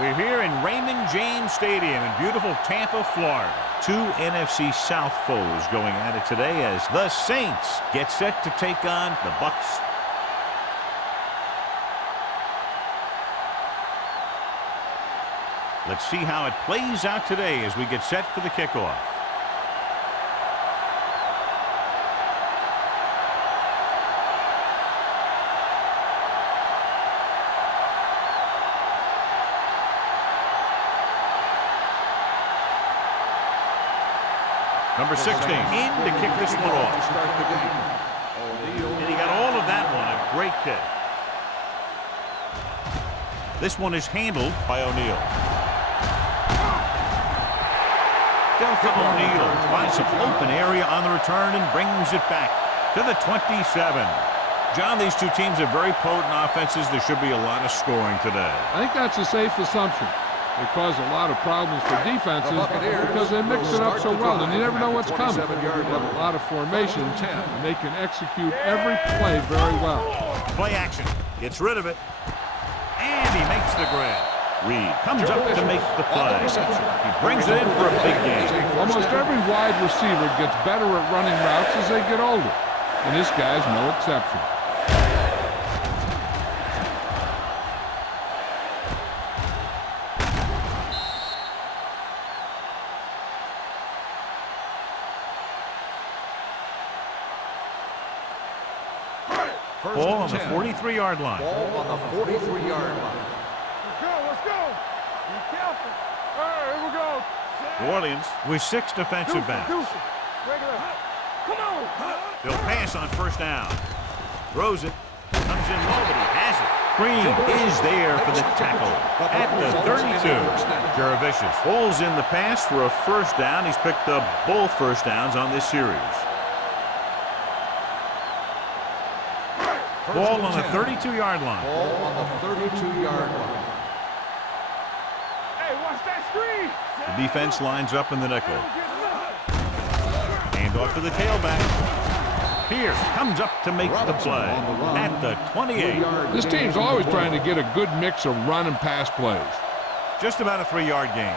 We're here in Raymond James Stadium in beautiful Tampa, Florida. Two NFC South foes going at it today as the Saints get set to take on the Bucs. Let's see how it plays out today as we get set for the kickoff. Number 16 in to kick this one off. And he got all of that one. A great kick. This one is handled by O'Neal. Delta O'Neal finds some open area on the return and brings it back to the 27. John, these two teams are very potent offenses. There should be a lot of scoring today. I think that's a safe assumption. They cause a lot of problems for defenses because they mix it up so well, and you never know what's coming. They have a lot of formations, and they can execute every play very well. Play action. Gets rid of it. And he makes the grab. Reed comes up to make the play. He brings it in for a big game. Almost every wide receiver gets better at running routes as they get older, and this guy's no exception. Ball on the 43-yard line. Ball on the 43-yard line. Let's go. Be careful. All right, here we go. New Orleans with 6 defensive backs. Come on. They'll pass on first down. Throws it. Comes in low, but he has it. Green is there for the tackle at the 32. Jaravicius pulls in the pass for a first down. He's picked up both first downs on this series. Ball on the 32-yard line. Ball on the 32-yard line. Hey, watch that screen. The defense lines up in the nickel. Hand off to the tailback. Pierce comes up to make the play at the 28. This team's always trying to get a good mix of run and pass plays. Just about a 3-yard gain.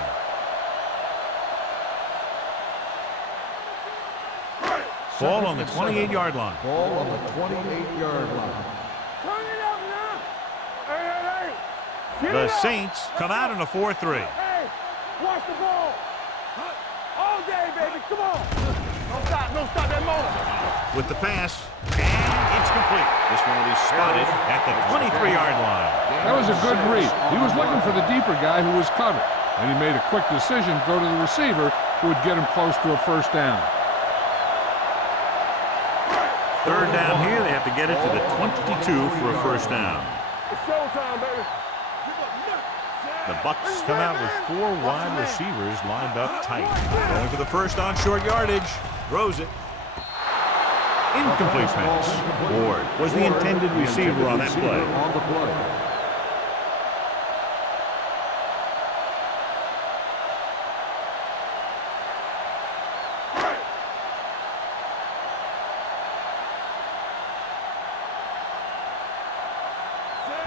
Ball on the 28-yard line. Ball on the 28-yard line. Turn it up now. Hey. The Saints come out in a 4-3. Hey, watch the ball. All day, baby. Come on. Don't stop that motor. With the pass, and it's complete. This one will be spotted at the 23-yard line. That was a good read. He was looking for the deeper guy who was covered, and he made a quick decision to go to the receiver who would get him close to a first down. Third down here, they have to get it to the 22 for a first down. It's showtime, baby. The Bucs come out with 4 wide receivers lined up tight. Going for the first on short yardage. Throws it. Incomplete pass. Ward was the intended receiver on that play.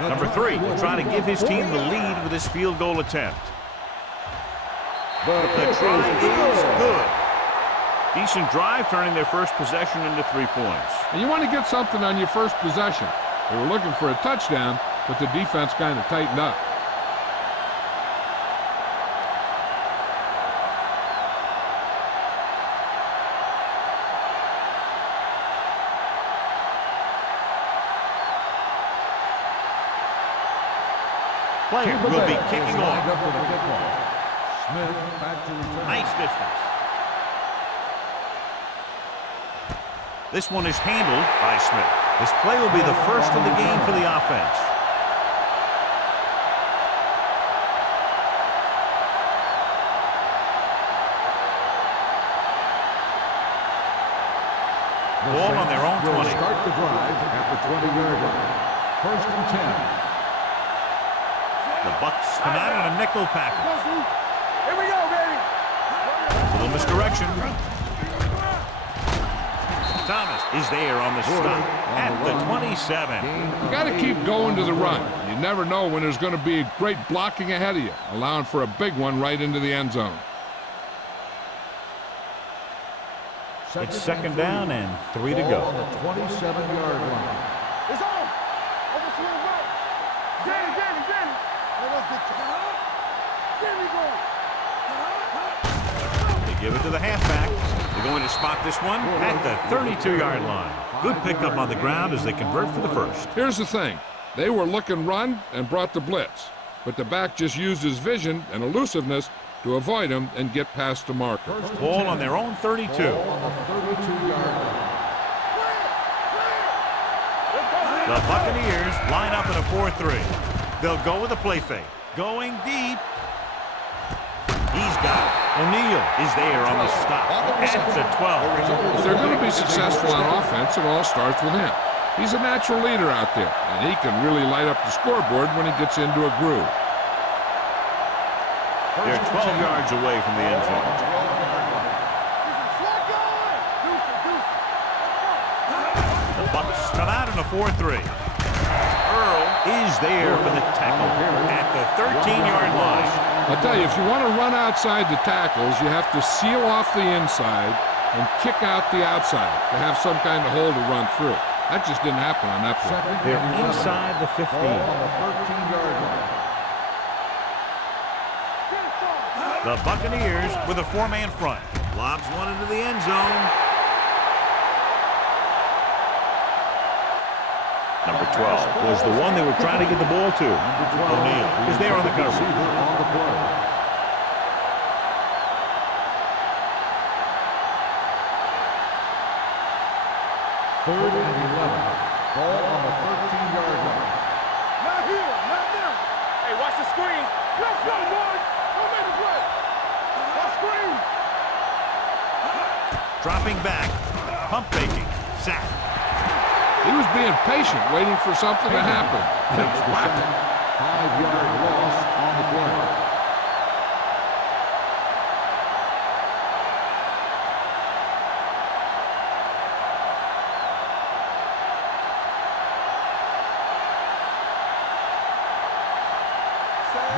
Number 3 will try to give his team the lead with this field goal attempt. The try is good. Decent drive, turning their first possession into 3 points. And you want to get something on your first possession. They were looking for a touchdown, but the defense kind of tightened up. Player will be kicking off. Smith back to return. Nice distance. This one is handled by Smith. This play will be the first of the game for the offense. Ball on their own 20. Start the drive at the 20-yard line. First and 10. The Bucs come out in a nickel package. Here we go, baby. A little misdirection. Thomas is there on the stop at the 27. You got to keep going to the run. You never know when there's going to be a great blocking ahead of you, allowing for a big one right into the end zone. It's second down and 3 to go. On the 27-yard line. It's on. Over to the right. Danny. Let us get you. There we go. They give it to the halfback. They're going to spot this one at the 32-yard line. Good pickup on the ground as they convert for the first. Here's the thing. They were looking run and brought the blitz, but the back just used his vision and elusiveness to avoid him and get past the marker. Ball on their own 32. On the 32-yard line. The Buccaneers line up in a 4-3. They'll go with a play fake. Going deep. He's got it. O'Neal is there on the stop at the 12. If they're going to be successful on offense, it all starts with him. He's a natural leader out there, and he can really light up the scoreboard when he gets into a groove. They're 12 yards away from the end zone. The Bucs come out in a 4-3. Earl is there for the tackle at the 13-yard line. I'll tell you, if you want to run outside the tackles, you have to seal off the inside and kick out the outside to have some kind of hole to run through. That just didn't happen on that play. They're inside the 15. On the 13-yard line. The Buccaneers with a 4-man front. Lobs one into the end zone. Number 12 was the one they were trying to get the ball to. O'Neal is there on the coverage. On the play. Third and 11. Ball on the 13-yard line. Not here, not now. Hey, watch the screen. Let's go, boys. Don't make a play. Watch screen. Dropping back, pump faking, sack. He was being patient, waiting for something to happen. Takes the sack. 5-yard loss on the play.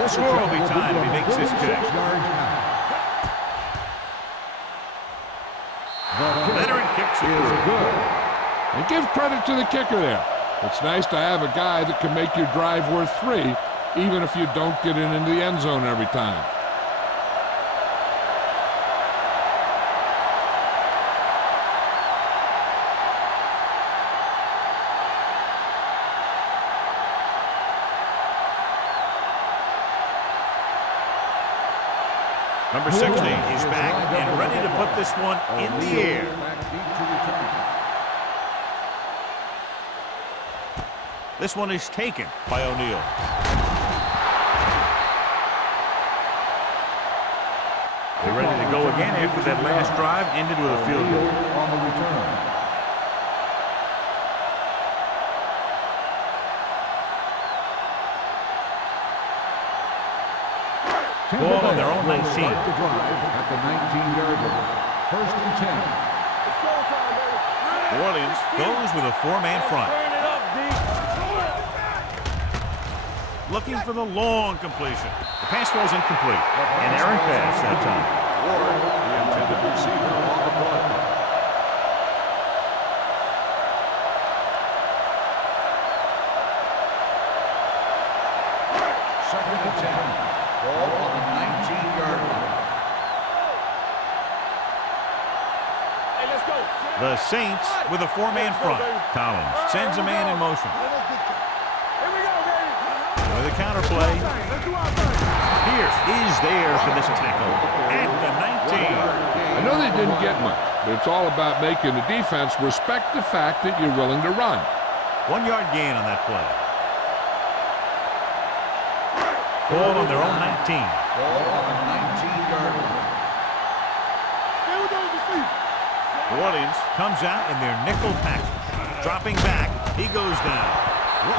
This score will be tied if he makes this catch. Leonard kicks it through. And give credit to the kicker there. It's nice to have a guy that can make your drive worth 3, even if you don't get it into the end zone every time. Number 16 is back and ready to put this one in the air. This one is taken by O'Neal. They're ready to go again after that last drive ended with a field goal. On the return. Ball on their own 19. Start the drive at the 19-yard line. First and 10. New Orleans goes with a 4-man front. Turn it up, D. Looking for the long completion. The pass was incomplete. An errant pass that time. Ward, the intended receiver on the play. Second and 10. Ball on the 19-yard line. Hey, let's go. The Saints with a 4-man front. Collins sends a man in motion. Here we go, baby. With a counter play. Let's do our thing. Pierce is there for this tackle at the 19. I know they didn't get much, but it's all about making the defense respect the fact that you're willing to run. 1-yard gain on that play. Ball on their own 19. Ball on the 19-yard line. New Orleans comes out in their nickel package. Dropping back, he goes down.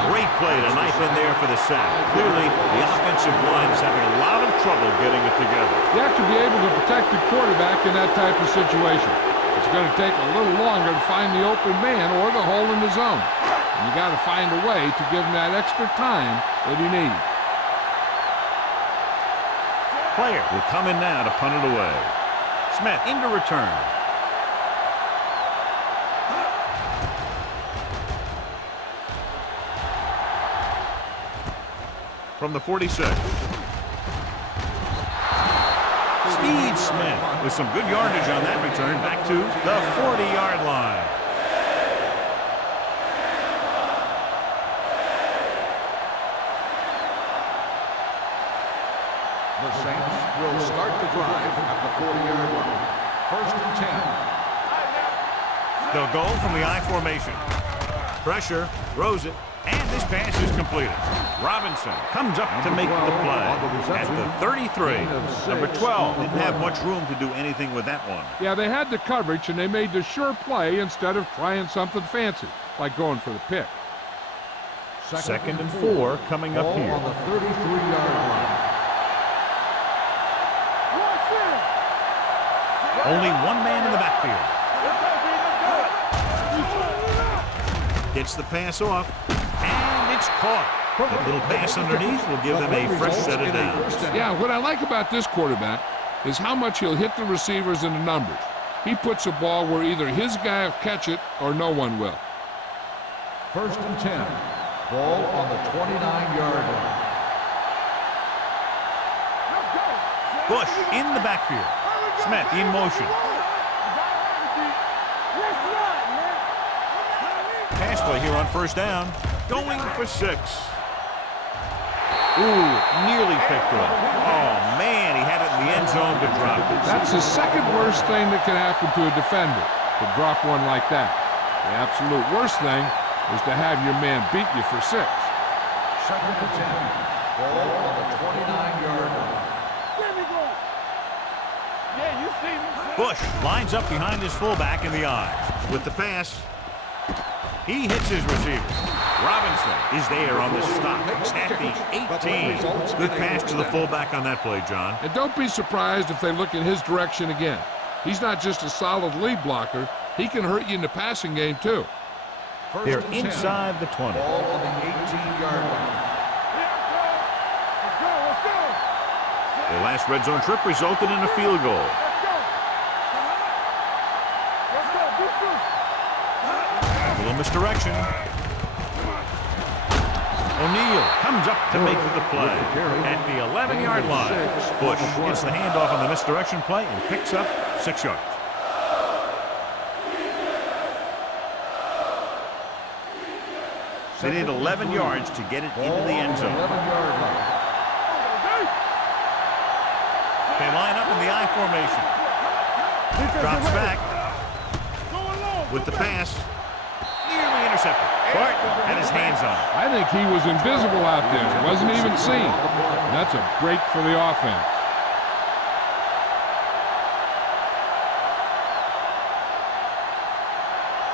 Great play to knife in there for the sack. Clearly, the offensive line is having a lot of trouble getting it together. You have to be able to protect the quarterback in that type of situation. It's going to take a little longer to find the open man or the hole in the zone. And you got to find a way to give him that extra time that he needs. Player will come in now to punt it away. Smith into return. From the 46. Steve Smith with some good yardage on that return back to the 40-yard line. The Saints will start the drive at the 40-yard line. First and 10. They'll go from the I formation. Pressure, throws it, and this pass is completed. Robinson comes up to make the play at the 33. Number 12 didn't have much room to do anything with that one. Yeah, they had the coverage, and they made the sure play instead of trying something fancy, like going for the pick. Second and 4 coming up here. On the 33-yard line. Only one man in the backfield. Gets the pass off, and it's caught. That little pass underneath will give them a fresh set of downs. Yeah, what I like about this quarterback is how much he'll hit the receivers in the numbers. He puts a ball where either his guy will catch it or no one will. First and 10. Ball on the 29-yard line. Bush in the backfield. Smith in motion. Pass play here on first down. Going for 6. Ooh, nearly picked up. Oh, man, he had it in the end zone to drop it. That's the second worst thing that can happen to a defender, to drop one like that. The absolute worst thing is to have your man beat you for 6. Second and 10. Ball on the 29-yard line. Bush lines up behind his fullback in the I. With the pass, he hits his receiver. Robinson is there on the stop at the 18. Good pass to the fullback on that play, John. And don't be surprised if they look in his direction again. He's not just a solid lead blocker. He can hurt you in the passing game, too. They're inside the 20. Ball on the 18-yard line. Their last red zone trip resulted in a field goal. A little misdirection. O'Neal comes up to make the play at the 11-yard line. Bush gets the handoff on the misdirection play and picks up 6 yards. They need 11 yards to get it into the end zone. 11-yard line. They line up in the I formation. Drops back with the pass. Nearly intercepted. Clark had his hands on it. I think he was invisible out there. Wasn't even seen. And that's a break for the offense.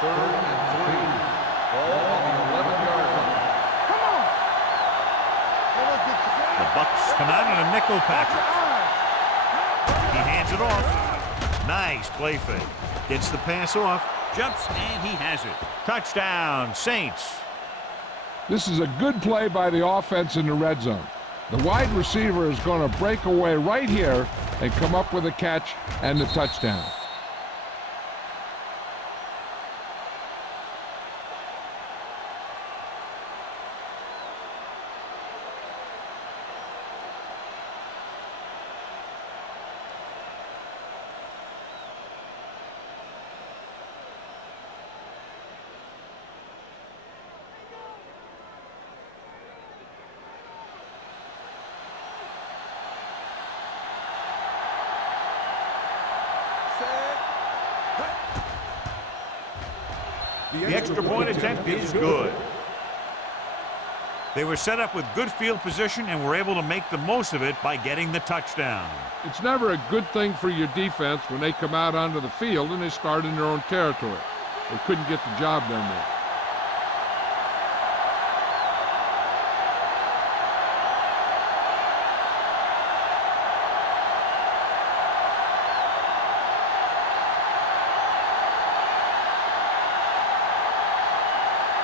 Third and 3. Ball on the 11-yard line. The Bucks come out in a nickel package. He hands it off. Nice play fake. Gets the pass off. Jumps, and he has it. Touchdown, Saints. This is a good play by the offense in the red zone. The wide receiver is going to break away right here and come up with a catch and the touchdown. The extra point attempt is good. They were set up with good field position and were able to make the most of it by getting the touchdown. It's never a good thing for your defense when they come out onto the field and they start in their own territory. They couldn't get the job done there.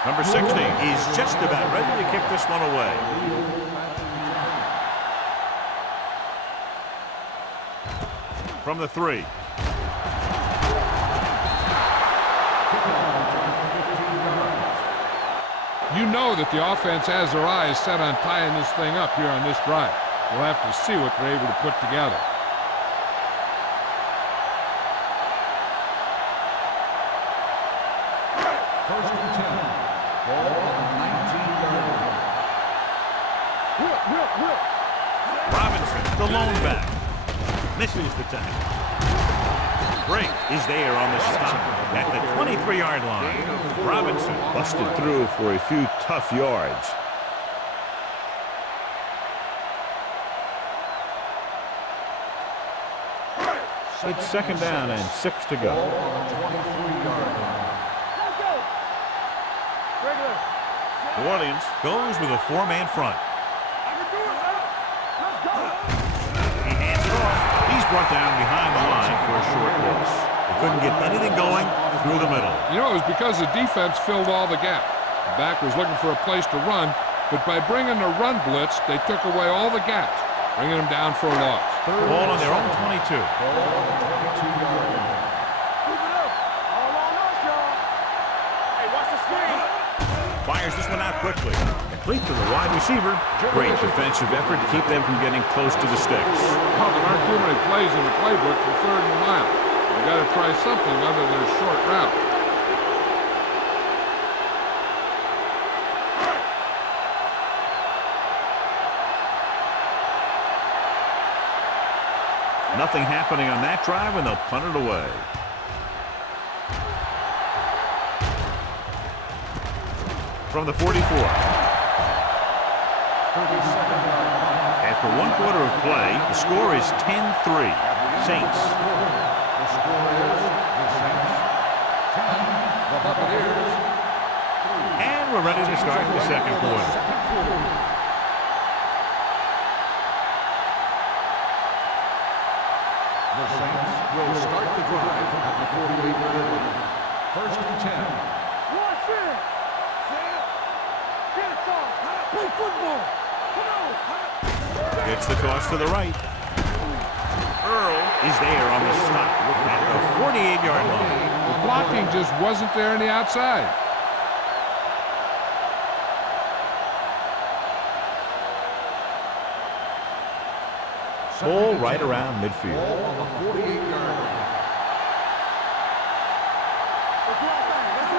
Number 60 is just about ready to kick this one away. From the 3. You know that the offense has their eyes set on tying this thing up here on this drive. We'll have to see what they're able to put together. First and 10. Ball on the 19-yard line. Robinson, the lone back. Misses the tackle. Break is there on the stop at the 23-yard line. Robinson busted through for a few tough yards. It's second down and 6 to go. Ball on the 23-yard line. New Orleans goes with a 4-man front. He hands it off. He's brought down behind the line for a short loss. They couldn't get anything going through the middle. You know, it was because the defense filled all the gaps. The back was looking for a place to run, but by bringing the run blitz, they took away all the gaps, bringing them down for a loss. Ball on their own 22. Ball on the 22-yard line. Fires this one out quickly. Complete to the wide receiver. Great defensive effort to keep them from getting close to the sticks. Well, there aren't too many plays in the playbook for 3rd and a mile. You got to try something other than a short route. Nothing happening on that drive, and they'll punt it away. From the 44. After 1 quarter of play, the score is 10-3. Saints. The score is the Saints 10, the Buccaneers 3. And we're ready to start the second quarter. The Saints will start the drive at the 48-yard line. First and 10. Play football. It's the toss to the right. Earl is there on the stop at the 48-yard line. The blocking just wasn't there on the outside. Ball right around midfield. Ball on the 48-yard line.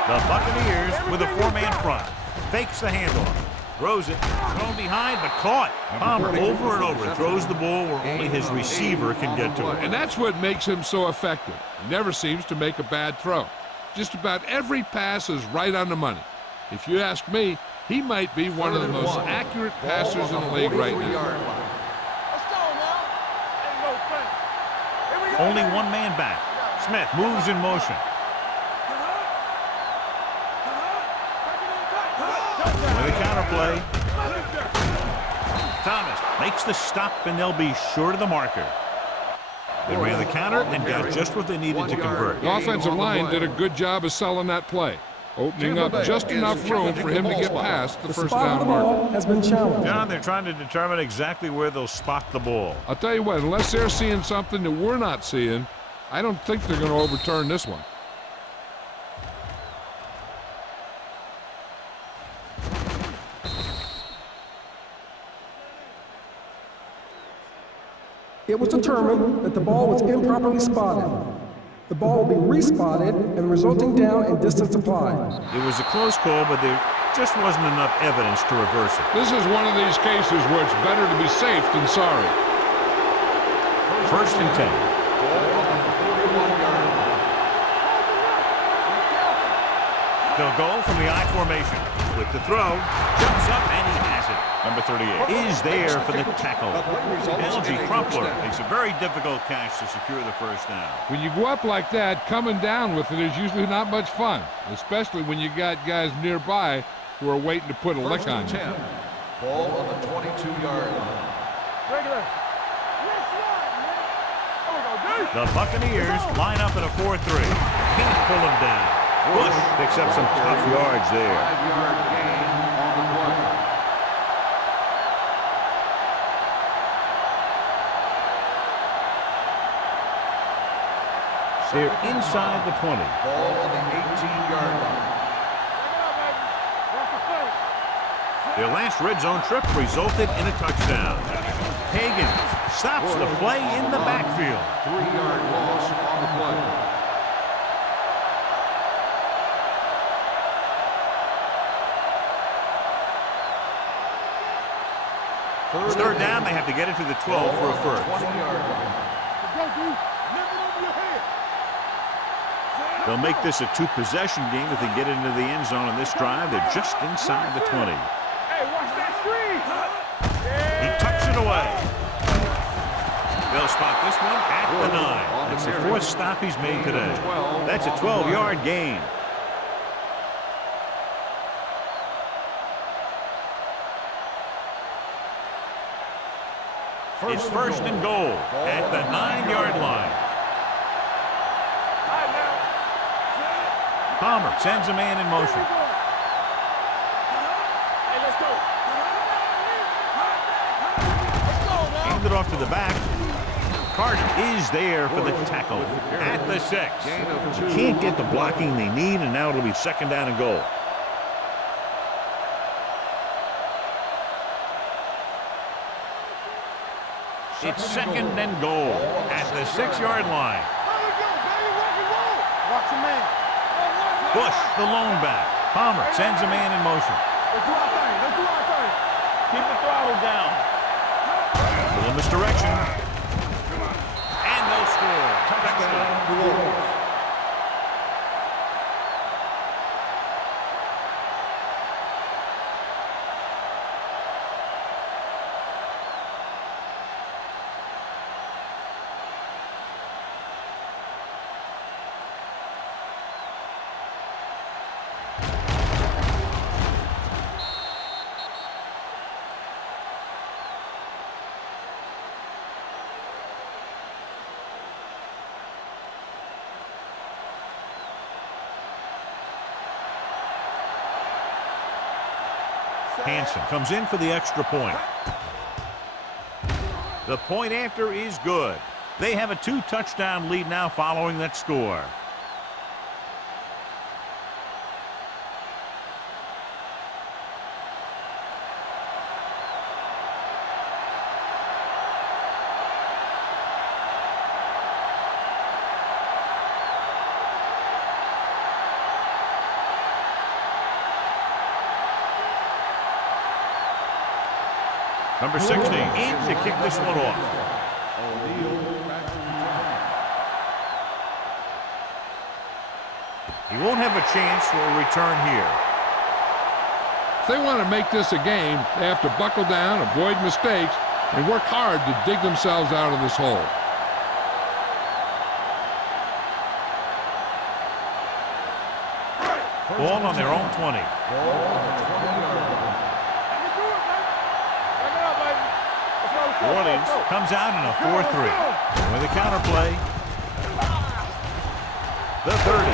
The Buccaneers with a 4-man front. Fakes the handoff. Throws it. Thrown behind, but caught. Palmer over and over throws the ball where only his receiver can get to it. And that's what makes him so effective. He never seems to make a bad throw. Just about every pass is right on the money. If you ask me, he might be one of the most accurate passers in the league right now. Only 1 man back. Smith moves in motion. With a counterplay. Thomas makes the stop, and they'll be short of the marker. They ran the counter and got just what they needed to convert. The offensive line did a good job of selling that play, opening up just enough room for him to get past the first down marker. Has been challenged. John, they're trying to determine exactly where they'll spot the ball. I'll tell you what, unless they're seeing something that we're not seeing, I don't think they're going to overturn this one. It was determined that the ball was improperly spotted. The ball will be respotted and resulting down and distance applied. It was a close call, but there just wasn't enough evidence to reverse it. This is one of these cases where it's better to be safe than sorry. First and 10. They'll go from the I formation. With the throw, jumps up, and he has it. Number 38 is there for the tackle. Algie Crumpler makes a very difficult catch to secure the first down. When you go up like that, coming down with it is usually not much fun, especially when you got guys nearby who are waiting to put a lick on you. Ball on the 22-yard line. The Buccaneers line up in a 4-3. Can't pull him down. Bush picks up some tough yards there. 5-yard gain on the play. They're inside the 20. Ball on the 18-yard line. Their last red zone trip resulted in a touchdown. Higgins stops the play in the backfield. 3-yard loss on the play. It's third down. They have to get it to the 12 for a first. 20-yard line. They'll make this a two-possession game if they get into the end zone on this drive. They're just inside the 20. Hey, watch that screen. He tucks it away. They'll spot this one at the 9. It's the fourth stop he's made today. That's a 12-yard gain. It's first and goal at the 9-yard line. Palmer sends a man in motion. Hey, let's go. Hand it off to the back. Carter is there for the tackle at the 6. Can't get the blocking they need, and now it'll be second down and goal. It's second and goal at the 6-yard line. Watch your man. Bush, the lone back. Palmer sends a man in motion. Let's do our thing. Let's do our thing. Keep the throttle down. Little misdirection. And they'll score. Touchdown. Hansen comes in for the extra point. The point after is good. They have a 2-touchdown lead now following that score. Number 16 in to kick this one off. He won't have a chance for a return here. If they want to make this a game, they have to buckle down, avoid mistakes, and work hard to dig themselves out of this hole. Ball on their own 20. New Orleans comes out in a 4-3. With a counterplay. The 30.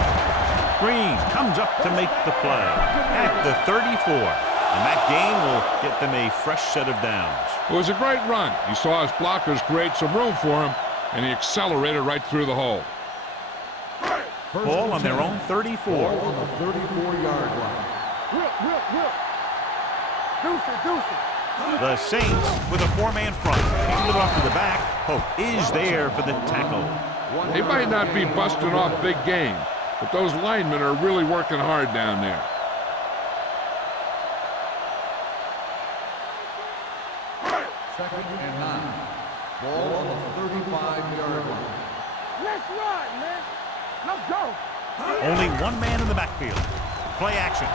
Green comes up to make the play at the 34. And that gain will get them a fresh set of downs. It was a great run. He saw his blockers create some room for him, and he accelerated right through the hole. Ball on their own 34. Ball on the 34-yard line. Deuce it. The Saints with a 4-man front. Hand it off to the back. Hope is there for the tackle. They might not be busting off big game, but those linemen are really working hard down there. Second and 9. Ball on the 35-yard line. Let's run, man. Let's go. Only one man in the backfield. Play action.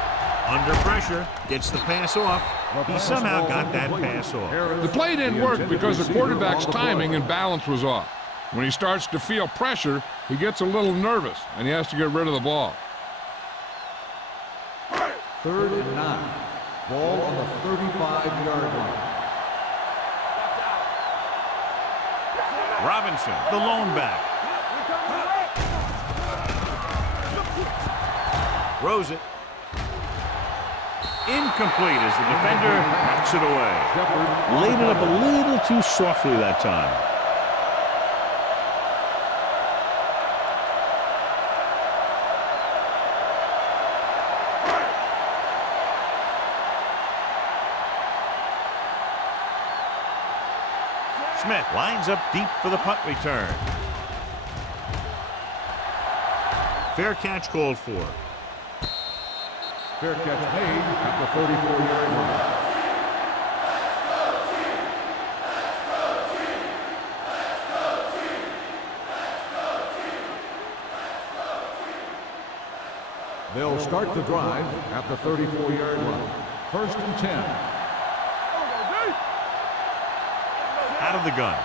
Under pressure. Gets the pass off. He somehow got that pass off. The play didn't work because the quarterback's timing and balance was off. When he starts to feel pressure, he gets a little nervous, and he has to get rid of the ball. Third and 9. Ball on the 35-yard line. Robinson, the lone back. Throws it. Incomplete as the defender knocks it away. Laid it up a little too softly that time. Smith lines up deep for the punt return. Fair catch called for. Fair catch made at the 34-yard line. They'll start the drive at the 34-yard line. 1st and 10. Out of the gun.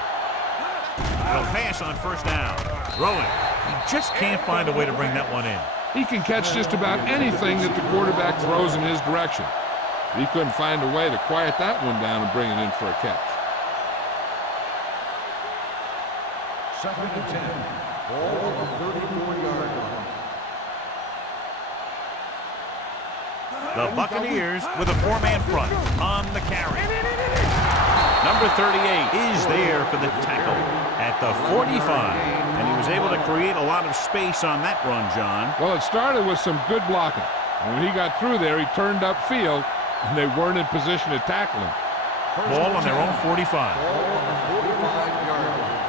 They'll pass on 1st down. Throwing. He just can't find a way to bring that one in. He can catch just about anything that the quarterback throws in his direction. He couldn't find a way to quiet that one down and bring it in for a catch. 2nd and 10. Ball on the 34-yard line. The Buccaneers with a 4-man front on the carry. Number 38 is there for the tackle at the 45. And he was able to create a lot of space on that run, John. Well, it started with some good blocking. And when he got through there, he turned upfield, and they weren't in position to tackle him. Ball on their own 45. Ball on the 45-yard line.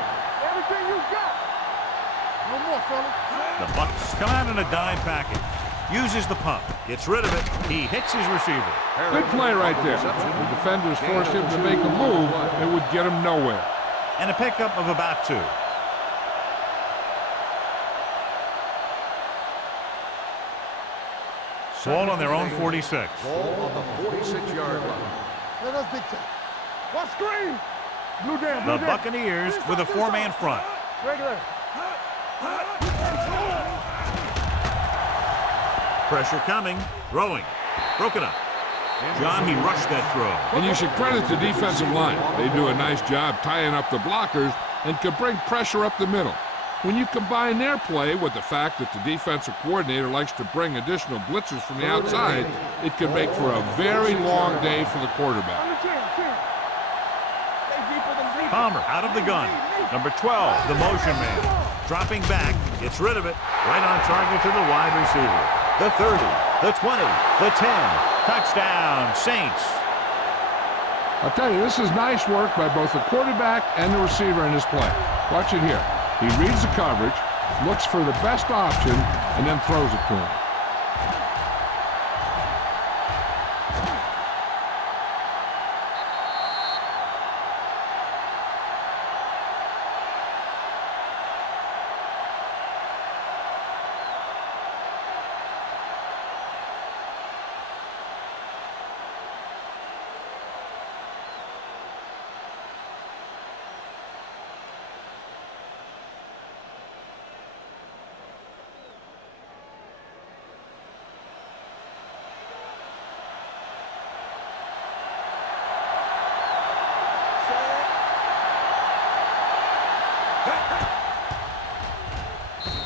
Everything you got. No more, fellas. The Bucs come out in a dime package. Uses the pump. Gets rid of it. He hits his receiver. Good play right there. The defenders forced him to make a move that would get him nowhere. And a pickup of about 2. Ball on their own 46. Ball on the 46-yard line. Let us dictate. What screen? Blue down, The Buccaneers with a 4-man front. Regular. Pressure coming. Throwing. Broken up. John, he rushed that throw. And you should credit the defensive line. They do a nice job tying up the blockers and can bring pressure up the middle. When you combine their play with the fact that the defensive coordinator likes to bring additional blitzers from the outside, it can make for a very long day for the quarterback. Palmer out of the gun. Number 12, the motion man. Dropping back, gets rid of it. Right on target to the wide receiver. The 30, the 20, the 10. Touchdown, Saints. I'll tell you, this is nice work by both the quarterback and the receiver in his play. Watch it here. He reads the coverage, looks for the best option, and then throws it to him.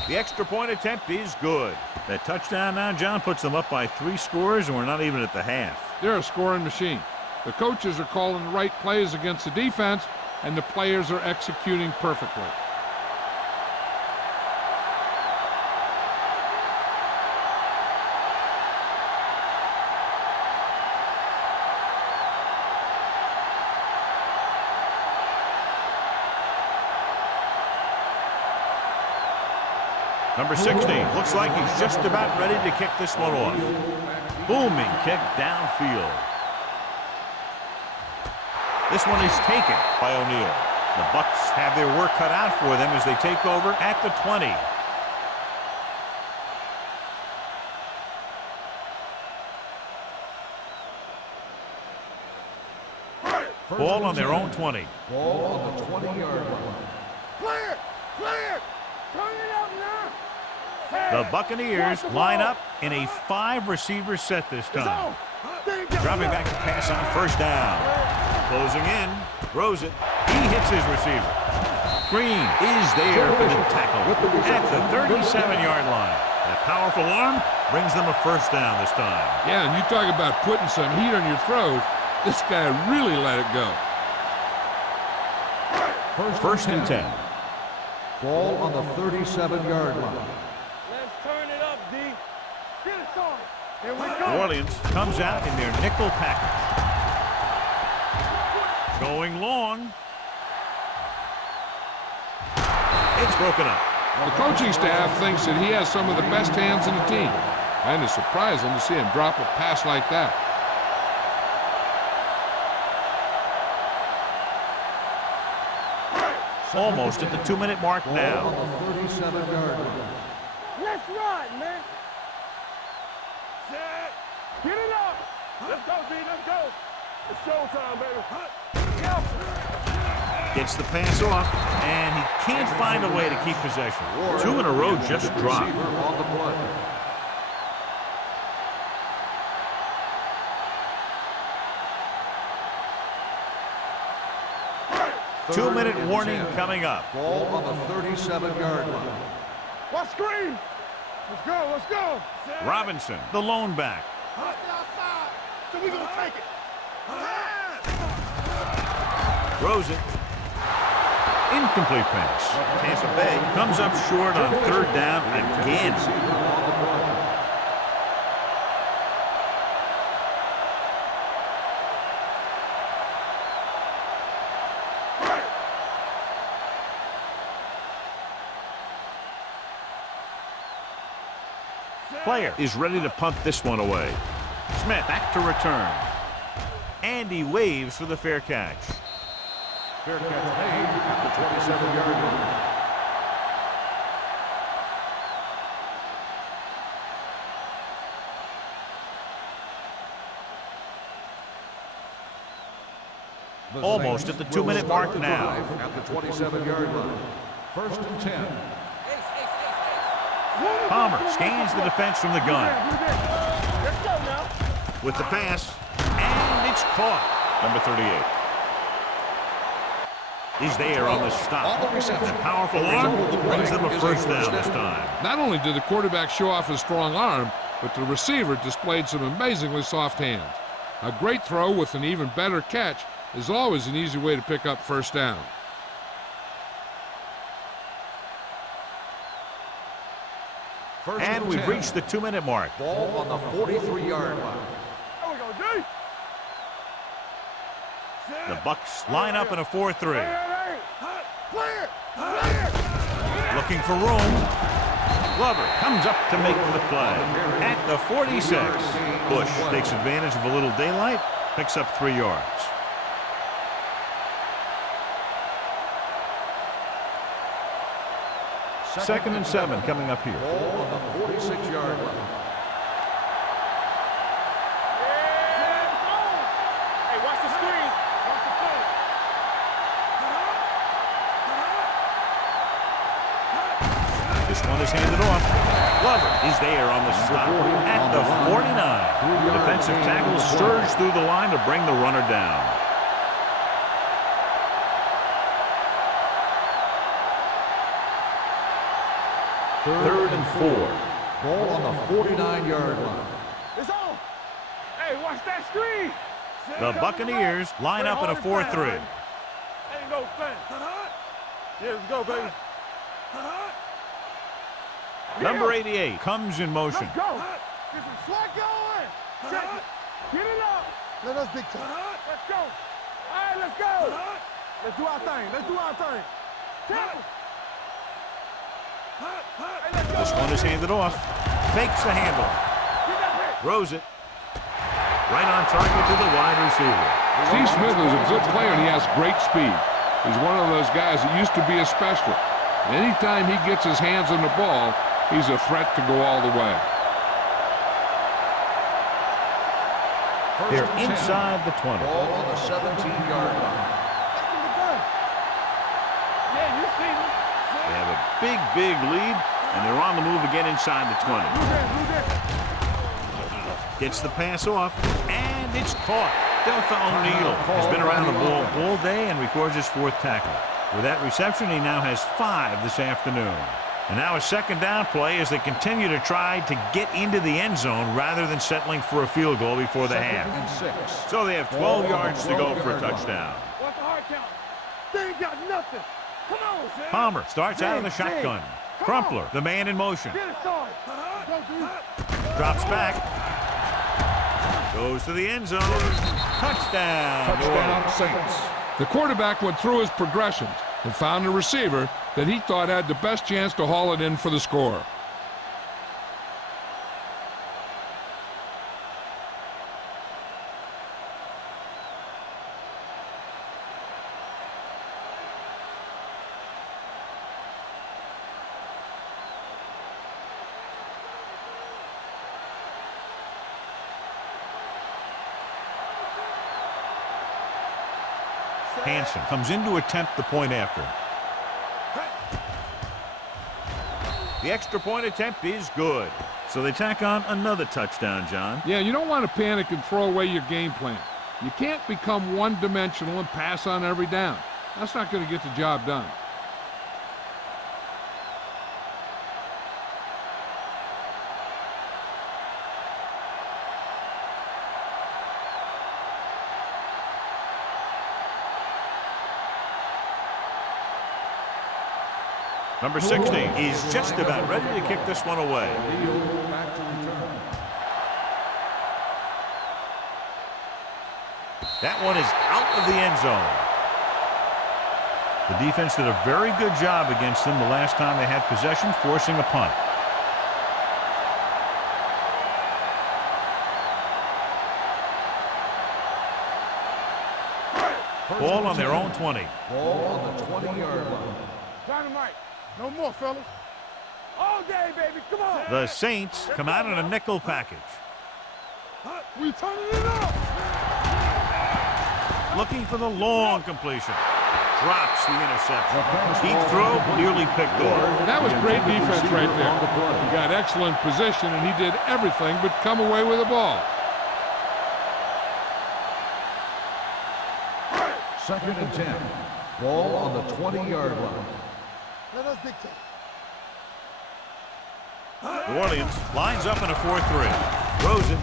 The extra point attempt is good. That touchdown now, John, puts them up by 3 scores, and we're not even at the half. They're a scoring machine. The coaches are calling the right plays against the defense, and the players are executing perfectly. Number 16 looks like he's just about ready to kick this one off. Booming kick downfield. This one is taken by O'Neal. The Bucs have their work cut out for them as they take over at the 20. Ball on their own 20. Ball on the 20-yard line. Clear! Clear! Turn it out now! The Buccaneers line up in a 5-receiver set this time. Dropping back to pass on 1st down. Closing in, throws it. He hits his receiver. Green is there for the tackle at the 37-yard line. That powerful arm brings them a first down this time. Yeah, and you talk about putting some heat on your throws. This guy really let it go. First and 10. Ball on the 37-yard line. Let's turn it up, D. Get it started. Here we New go. Orleans comes out in their nickel package. Going long. It's broken up. The coaching staff thinks that he has some of the best hands in the team. And it's surprising to see him drop a pass like that. Almost at the 2-minute mark now. Ball on the 37-yard line. Let's ride, man. Set. Get it up. Let's go, D. Let's go. It's showtime, baby. Gets the pass off, and he can't find a way to keep possession. 2 in a row just dropped. Receiver on the play. Two-minute warning coming up. Ball on the 37-yard line. Watch screen. Let's go. Let's go. Robinson, the lone back. Outside. So we gonna take it. Throws it. Incomplete pass. Tampa Bay comes up short on 3rd down again. Player is ready to punt this one away. Smith back to return. And he waves for the fair catch. Fair catch made at the 27-yard line. Almost at the 2-minute mark now. At the 27-yard line. First and 10. Palmer scans the defense from the gun. Let's go now. With the pass, and it's caught. Number 38. He's there on the stop. The powerful arm brings them a first down this time. Not only did the quarterback show off his strong arm, but the receiver displayed some amazingly soft hands. A great throw with an even better catch is always an easy way to pick up first down. And we've reached the 2-minute mark. Ball on the 43-yard line. There we go, D. The Bucks line up in a 4-3. Clear. Looking for room. Glover comes up to make the play. At the 46. Bush takes advantage of a little daylight, picks up 3 yards. Second and 7 coming up here. Ball on the 46-yard line. Hey, watch the screen. Watch the play. This one is handed off. Glover is there on the stop at the 49. The defensive tackle surged through the line to bring the runner down. Third and 4. Ball on the 49-yard line. It's on. Hey, watch that screen. The Buccaneers line up in a 4-3. Ain't no thing. Yeah, let's go, baby. Number 88 comes in motion. Let's go. Get some slack going. Check it. Get it up. Let us big time. Let's go. All right, let's go. Let's do our thing. Let's do our thing. Check it. Hey, let's go. This one is handed off. Fakes the handle. Get that hit. Throws it. Right on target to the wide receiver. Steve Smith is a good player, and he has great speed. He's one of those guys that used to be a specialist. And anytime he gets his hands on the ball, he's a threat to go all the way. They're inside the 20. Ball on the 17-yard line. Yeah, you see me. They have a big lead, and they're on the move again inside the 20. Gets the pass off, and it's caught. Delta O'Neal has been around the ball all day and records his 4th tackle. With that reception, he now has 5 this afternoon. And now a second down play as they continue to try to get into the end zone rather than settling for a field goal before the half. So they have 12 yards to go for a touchdown. What's the hard count? They ain't got nothing. Come on, Sam. Palmer starts out of the shotgun. Crumpler, the man in motion. Get it started. Go, dude. Drops back. Goes to the end zone. Touchdown. Touchdown, Saints. The quarterback went through his progressions and found a receiver that he thought had the best chance to haul it in for the score. Hansen comes in to attempt the point after. The extra point attempt is good. So they tack on another touchdown, John. Yeah, you don't want to panic and throw away your game plan. You can't become one-dimensional and pass on every down. That's not going to get the job done. Number 60 is just about ready to kick this one away. That one is out of the end zone. The defense did a very good job against them the last time they had possession, forcing a punt. Ball on their own 20. Ball on the 20-yard line. Dynamite. No more, fellas. All day, baby. Come on. The Saints come out in a nickel package. We turning it up. Looking for the long completion. Drops the interception. Deep throw, nearly picked off. That was great defense right there. He got excellent position, and he did everything but come away with the ball. Second and 10. Ball on the 20-yard line. Let us dictate. New Orleans lines up in a 4-3. Rosen,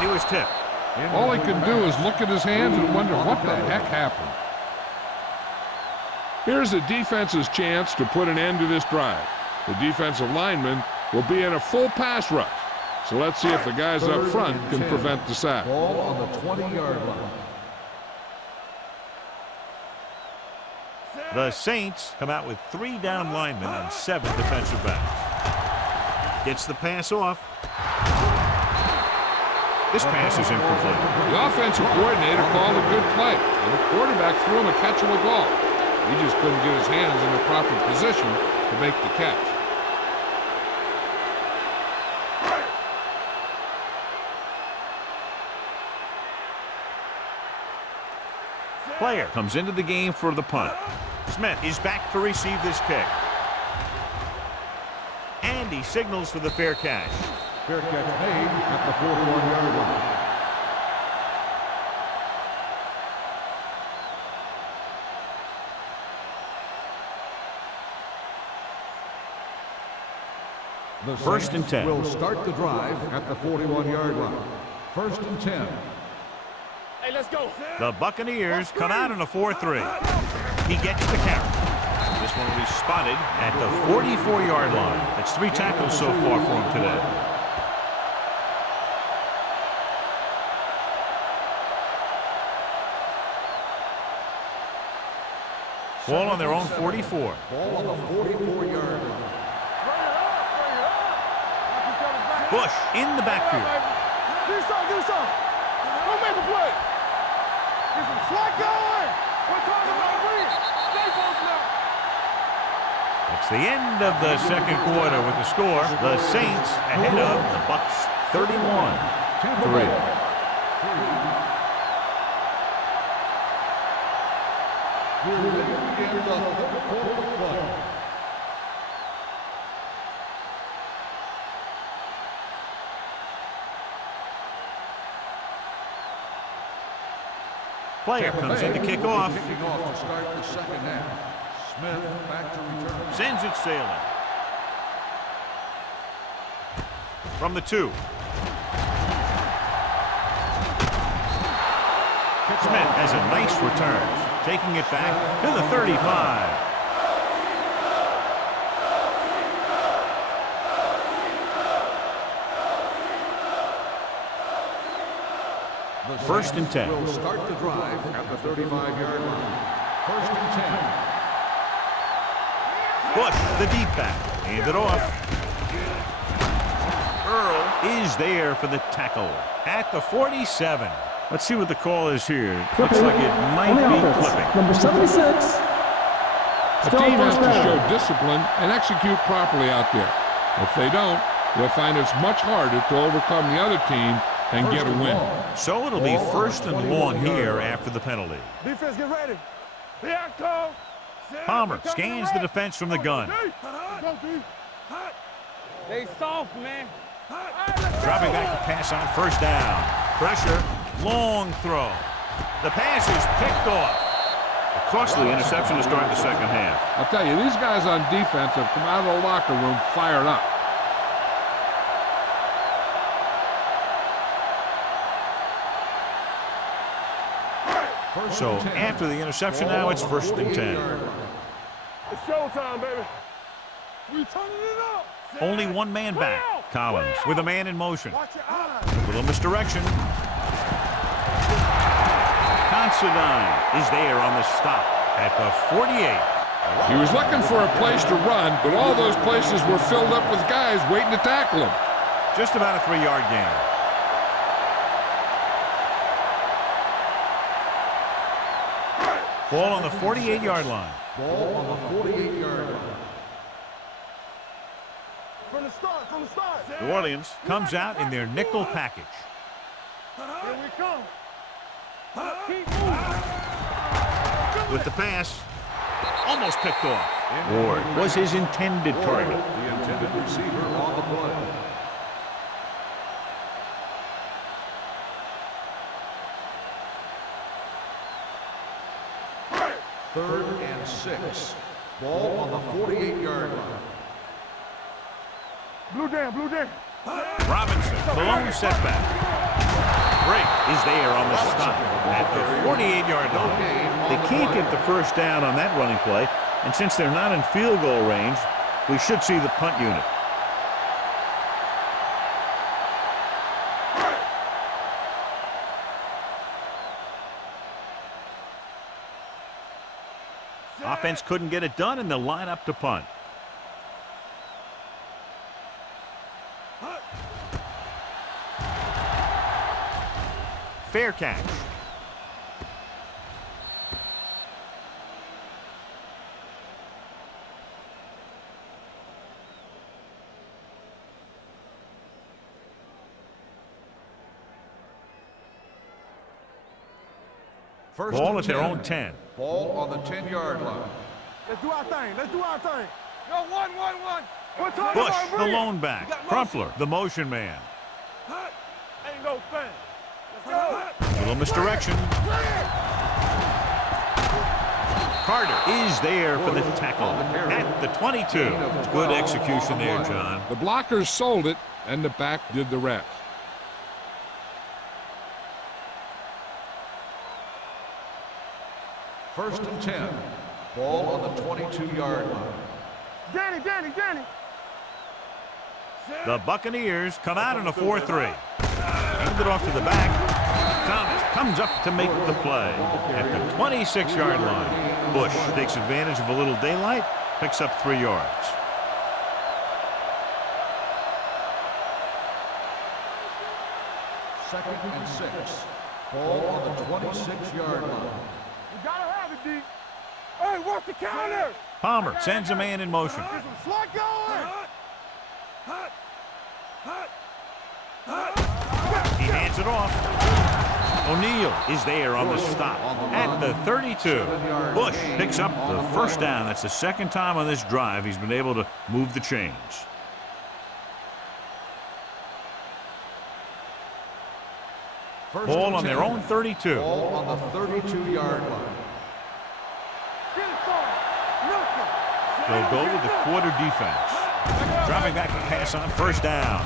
he was tipped. All he can do is look at his hands and wonder what the heck happened. Here's the defense's chance to put an end to this drive. The defensive lineman will be in a full pass rush. So let's see if the guys up front can prevent the sack. Ball on the 20-yard line. The Saints come out with 3 down linemen and 7 defensive backs. Gets the pass off. This pass is incomplete. The offensive coordinator called a good play, and the quarterback threw him a catchable ball. He just couldn't get his hands in the proper position to make the catch. Player comes into the game for the punt. Smith is back to receive this kick. And he signals for the fair catch. Fair catch made at the 41-yard line. The First and 10. Will start the drive at the 41-yard line. First and 10. Hey, let's go. The Buccaneers come out in a 4-3. He gets the carry. This one will be spotted at the 44-yard line. That's 3 tackles so far for him today. Ball on their own 44. Ball on the 44-yard line. Bush in the backfield. Do some. Don't make a play. Get some slack going. We're talking about bridge. Stay close now. It's the end of the second quarter with the score. The Saints ahead of the Bucs 31-3. We're in the third quarter of play. Player comes in to kick off. Kicking off to start the second half. Smith back to return. Sends it sailing. from the 2. Smith has a nice return, taking it back to the 35. First and 10. Will start the drive at the 35-yard line. First and 10. Bush, the deep back, hand it off. Earl is there for the tackle at the 47. Let's see what the call is here. Looks like it might be clipping. Number 76. The team has to show discipline and execute properly out there. If they don't, they'll find it's much harder to overcome the other team and get a win. So it'll be first and long here after the penalty. Defense, get ready. Palmer scans the defense from the gun. They soft, man. Dropping back to pass on first down. Pressure, long throw. The pass is picked off. A costly interception to start the second half. I'll tell you, these guys on defense have come out of the locker room fired up. So after the interception now, it's first and 10. It's showtime, baby. We turning it up. Only one man back. Collins with a man in motion. Watch your eyes. A little misdirection. Considine is there on the stop at the 48. He was looking for a place to run, but all those places were filled up with guys waiting to tackle him. Just about a 3-yard gain. Ball on the 48-yard line. Ball on the 48-yard line. From the start, from the start. New Orleans comes out in their nickel package. Here we come. Keep moving. With the pass, almost picked off. Ward was his intended target. The intended receiver on the play. Third and 6. Ball on the 48-yard line. Blue down, blue down. Robinson, balloon setback. Drake is there on the stop at the 48-yard line. They can't get the first down on that running play, and since they're not in field goal range, we should see the punt unit. Offense couldn't get it done, and they'll line up to punt. Fair catch. First Ball and at their 10. own 10. Ball on the 10-yard line. Let's do our thing. Let's do our thing. Yo, one. What time Bush, am I the bringing? lone back. Crumpler, the motion man. Ain't no thing. Let's go. Little misdirection. Carter is there for the tackle at the 22. Good execution there, John. The blockers sold it, and the back did the rest. First and 10. Ball on the 22-yard line. Danny. The Buccaneers come out in a 4-3. Hand it off to the back. Thomas comes up to make the play at the 26-yard line. Bush takes advantage of a little daylight, picks up 3 yards. Second and 6. Ball on the 26-yard line. We gotta have it, D. Hey, what's the counter? Palmer sends a man in motion. Get some slot going. He hands it off. O'Neal is there on the stop at the 32. Bush picks up the first down. That's the second time on this drive he's been able to move the chains. Ball on their own 32. Ball on the 32-yard line. They'll go with the quarter defense. Dropping back to pass on first down.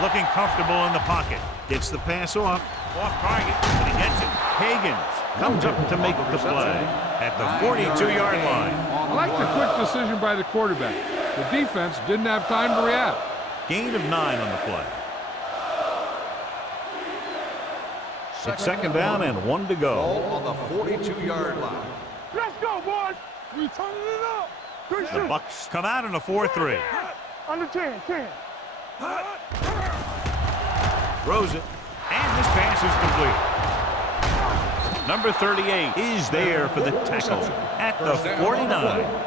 Looking comfortable in the pocket. Gets the pass off. Off target, but he gets it. Higgins comes up to make the play at the 42-yard line. I like the quick decision by the quarterback. The defense didn't have time to react. Gain of 9 on the play. It's second down and 1 to go. Ball on the 42-yard line. Let's go, boys. We turning it up. The Bucks come out in a 4-3. Under 10. Throws it, and this pass is complete. Number 38 is there for the tackle at the 49.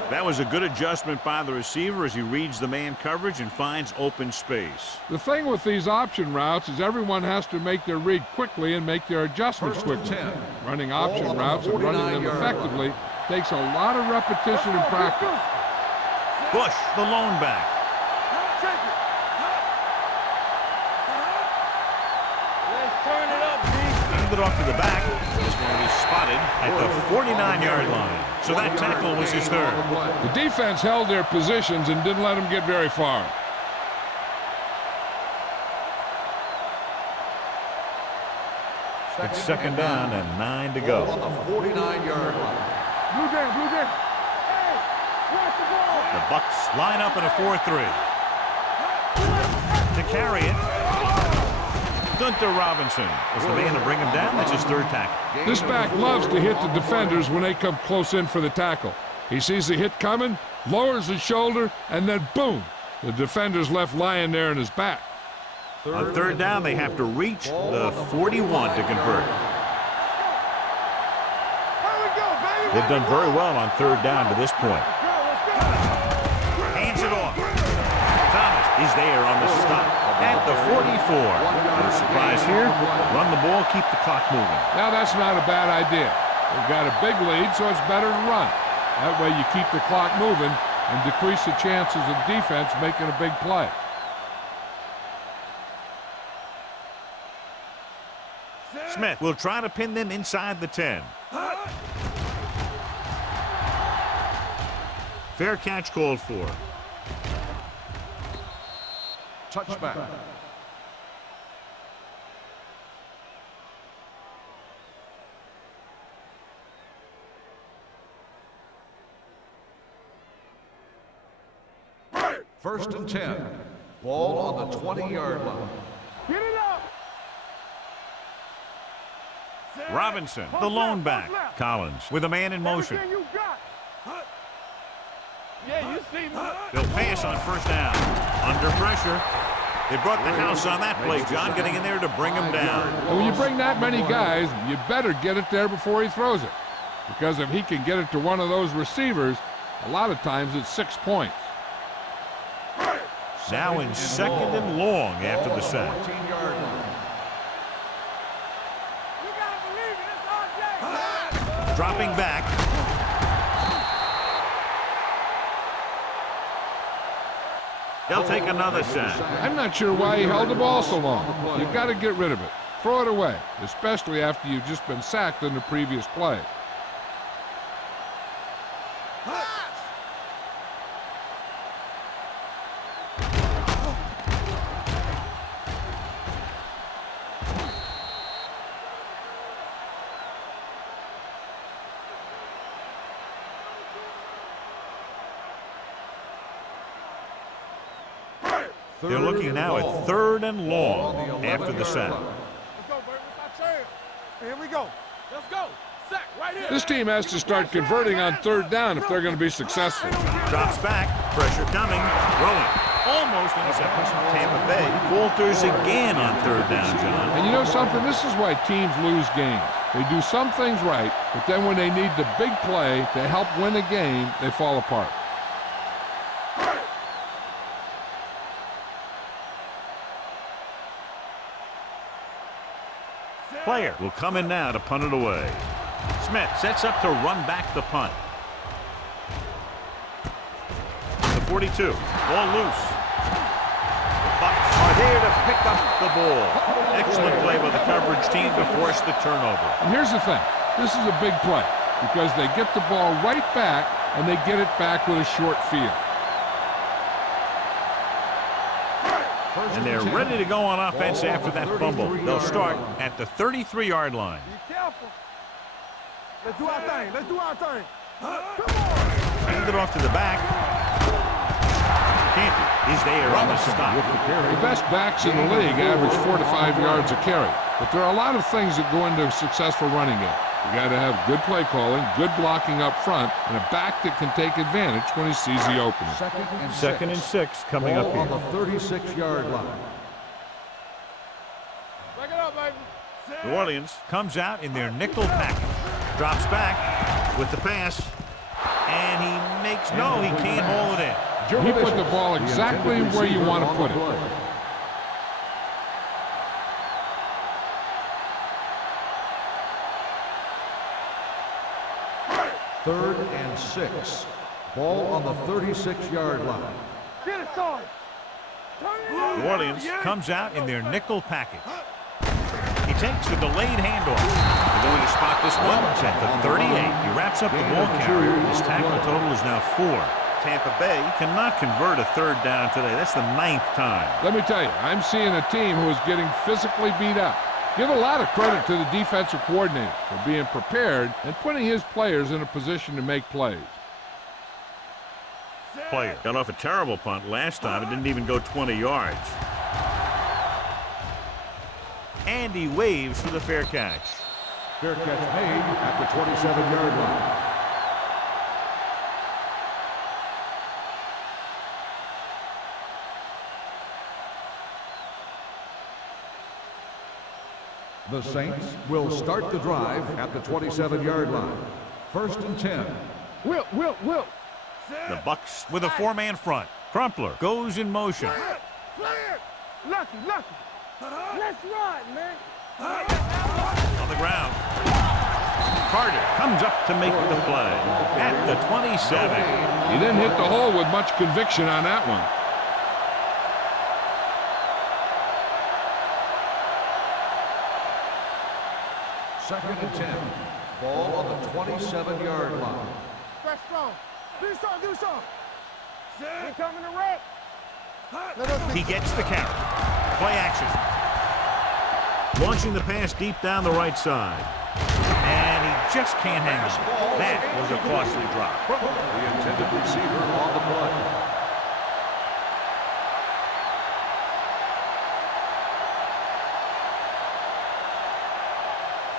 That was a good adjustment by the receiver as he reads the man coverage and finds open space. The thing with these option routes is everyone has to make their read quickly and make their adjustments quickly. Running option routes and running them effectively takes a lot of repetition and practice. Bush, the lone back. Let's turn it up, B. Handed off to the back. He's going to be spotted at the 49-yard line. So that tackle was his third. The defense held their positions and didn't let them get very far. It's second down and 9 to go. On the 49-yard line. Blue Jay. Hey, watch the ball. The Bucks line up in a 4-3. To carry it, Gunter Robinson was the man to bring him down. That's his third tackle. This back loves to hit the defenders when they come close in for the tackle. He sees the hit coming, lowers his shoulder, and then boom, the defender's left lying there in his back. On third down, they have to reach the 41 to convert. They've done very well on third down to this point. Hands it off. Thomas is there on the stop at the 44. No surprise here. Run the ball, keep the clock moving. Now that's not a bad idea. They've got a big lead, so it's better to run. That way you keep the clock moving and decrease the chances of defense making a big play. Smith will try to pin them inside the 10. Fair catch called for. Touchback. First and 10. Ball on the 20-yard line. Get it up. Robinson, the lone back. Collins with a man in motion. Everything you got. Yeah, you see me. They'll pass on first down. Under pressure. They brought the house on that play, John, getting in there to bring him down. And when you bring that many guys, you better get it there before he throws it. Because if he can get it to one of those receivers, a lot of times it's 6 points. Now in second and long after the sack. Dropping back. They'll take another sack. I'm not sure why he held the ball so long. You've got to get rid of it. Throw it away, especially after you've just been sacked in the previous play. They're looking now at third and long after the sack. Let's go, Bert. Let's not turn. Here we go. Let's go. Sack right here. This team has to start converting on third down if they're going to be successful. Drops back. Pressure coming. Throwing. Almost intercepted from Tampa Bay. Falters again on third down, John. And you know something? This is why teams lose games. They do some things right, but then when they need the big play to help win a game, they fall apart. Player will come in now to punt it away. Smith sets up to run back the punt. The 42. Ball loose. The Bucks are there to pick up the ball. Excellent play by the coverage team to force the turnover. And here's the thing. This is a big play because they get the ball right back and they get it back with a short field. And they're ready to go on offense after that fumble. They'll start at the 33-yard line. Be careful. Let's do our thing. Let's do our thing. Come on. Hand it off to the back. Canty is there on the stop. The best backs in the league average 4 to 5 yards a carry. But there are a lot of things that go into a successful running game. You got to have good play calling, good blocking up front, and a back that can take advantage when he sees the opening. Second and 6 coming up here. On the 36-yard line. Back it up, baby. New Orleans comes out in their nickel package. Drops back with the pass. And he makes no, he can't hold it in. He put the ball exactly where you want to put it. Third and 6. Ball on the 36-yard line. Get it started. New Orleans comes out in their nickel package. He takes the delayed handoff. They're going to spot this one at the 38. He wraps up the ball carrier. His tackle total is now 4. Tampa Bay cannot convert a third down today. That's the 9th time. Let me tell you, I'm seeing a team who is getting physically beat up. Give a lot of credit to the defensive coordinator for being prepared and putting his players in a position to make plays. Player got off a terrible punt last time. It didn't even go 20 yards. And he waves for the fair catch. Fair catch made at the 27-yard line. The Saints will start the drive at the 27-yard line. First and 10. Will. The Bucks with a 4-man front. Crumpler goes in motion. Clear. Lucky. Let's run, man. On the ground. Carter comes up to make the play at the 27. He didn't hit the hole with much conviction on that one. Second and 10. Ball on the 27-yard line. Press strong. Do something. We coming to wreck. He gets the carry. Play action. Launching the pass deep down the right side. And he just can't hang on. That was a costly drop. The intended receiver on the play.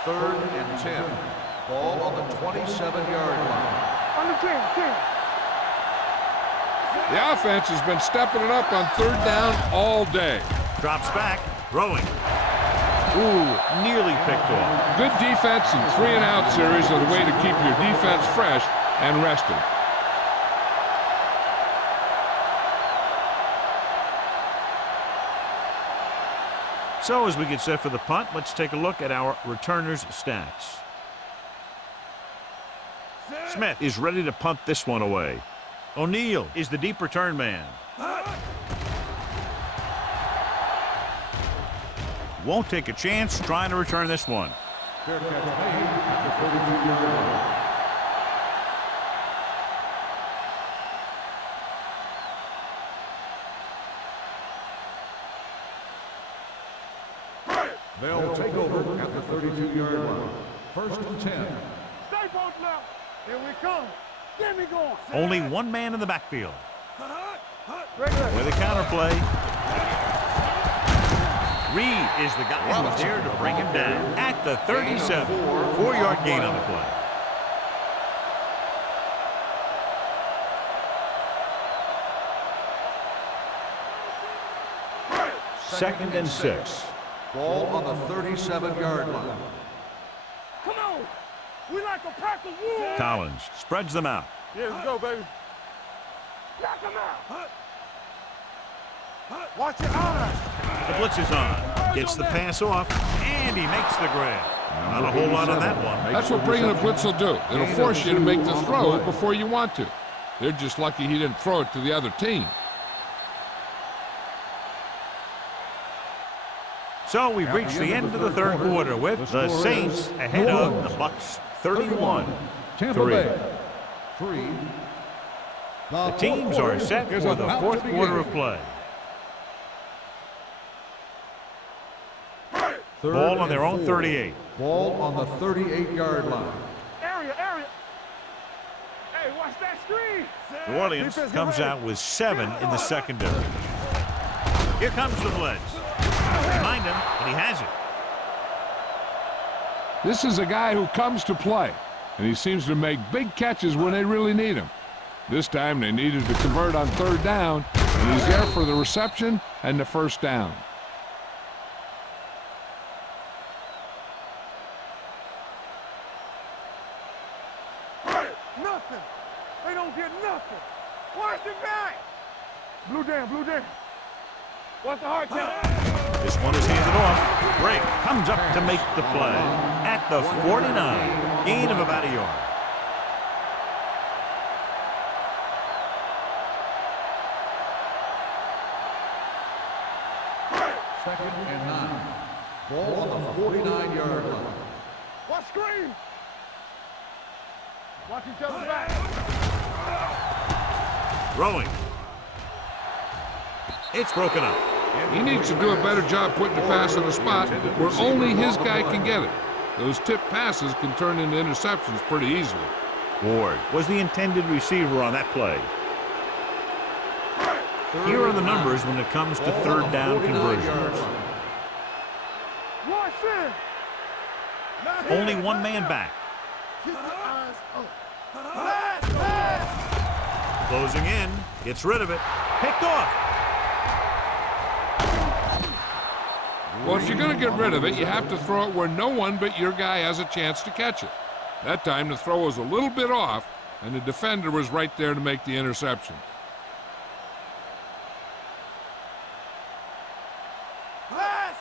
Third and 10. Ball on the 27-yard line. On the 10. The offense has been stepping it up on third down all day. Drops back, throwing. Ooh, nearly picked off. Good defense and 3-and-out series are the way to keep your defense fresh and rested. So as we get set for the punt, let's take a look at our returners' stats. Smith is ready to punt this one away. O'Neal is the deep return man. Won't take a chance trying to return this one. Fair catch made at the 32-yard line. They'll take over at the 32-yard line. First and 10. Stay posted now. Here we come. Get me going. Only one man in the backfield. Regular. With a counterplay. Reed is the guy who's there to bring him down at the 37. 4-yard gain on the play. Second and 6. Ball on the 37-yard line. Come on. We like a pack of wolves. Collins spreads them out. Yeah, let's go, baby. Knock him out. Watch your eyes. The blitz is on. Gets the pass off, and he makes the grab. Not a whole lot on that one. That's what bringing a blitz will do. It'll force you to make the throw before you want to. They're just lucky he didn't throw it to the other team. So we've reached the end of the third quarter with the Saints ahead of the Bucks 31-3. Tampa Bay 3. The teams are set for the fourth quarter of play. Ball on their own 38. Ball on the 38-yard line. Area. Hey, watch that screen. New Orleans comes out with 7 in the secondary. Here comes the blitz. Behind him, and he has it. This is a guy who comes to play, and he seems to make big catches when they really need him. This time they needed to convert on 3rd down, and he's there for the reception and the 1st down. Nothing. They don't get nothing. Watch it back. Blue down. What's the hard count? This one is handed off. Drake comes up to make the play at the 49. Gain of about a yard. Second and 9. Ball on the 49-yard line. Watch screen. Watch each other back. Throwing. It's broken up. He needs to do a better job putting the pass in a spot where only his guy can get it. Those tip passes can turn into interceptions pretty easily. Ward was the intended receiver on that play. Here are the numbers when it comes to 3rd down conversions. Watch it. Only one man back. Keep your eyes up. Closing in. Gets rid of it. Picked off. Well, if you're going to get rid of it, you have to throw it where no one but your guy has a chance to catch it. That time the throw was a little bit off, and the defender was right there to make the interception. Pass.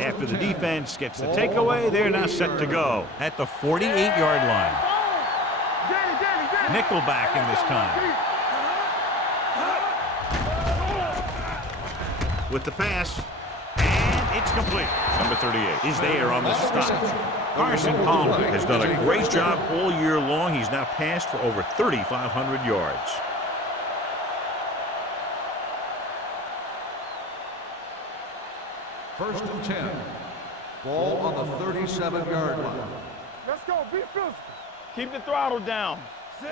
After the defense gets the takeaway, they're now set to go at the 48-yard line. Nickelback in this time. With the pass, and it's complete. Number 38 is there on the stop. Carson Palmer has done a great job all year long. He's now passed for over 3,500 yards. First and 10. Ball on the 37-yard line. Let's go. Be physical. Keep the throttle down.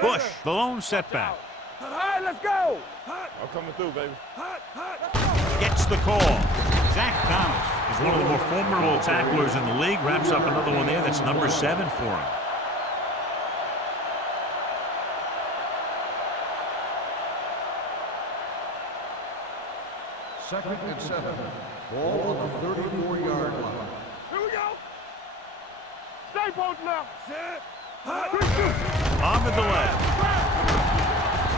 Bush, the lone setback. All right, let's go. I'm coming through, baby. Gets the call. Zach Thomas is one of the more formidable tacklers in the league. Wraps up another one there. That's number 7 for him. Second and 7. Ball on the 34-yard line. Here we go. Stay both now. Sit. On the delay.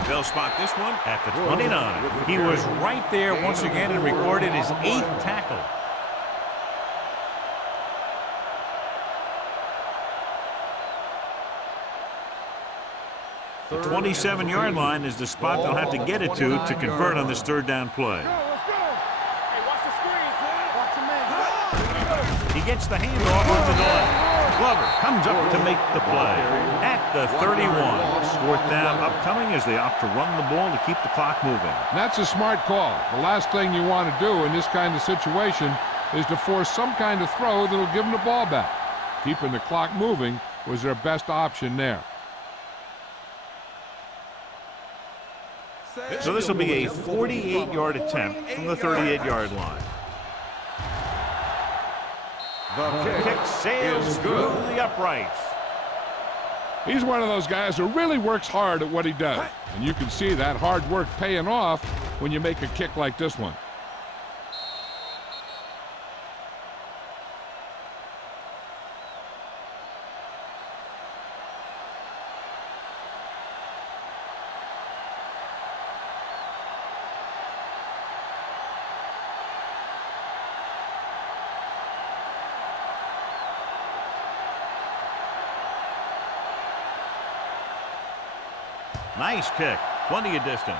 They'll spot this one at the 29. He was right there once again and recorded his 8th tackle. The 27-yard line is the spot they'll have to get it to convert on this 3rd down play. He gets the handoff on the delay. Glover comes up to make the play at the 31. 4th down upcoming as they opt to run the ball to keep the clock moving. That's a smart call. The last thing you want to do in this kind of situation is to force some kind of throw that'll give them the ball back. Keeping the clock moving was their best option there. So this will be a 48-yard attempt from the 38-yard line. The kick sails through the uprights. He's one of those guys who really works hard at what he does. And you can see that hard work paying off when you make a kick like this one. Nice kick. Plenty of distance.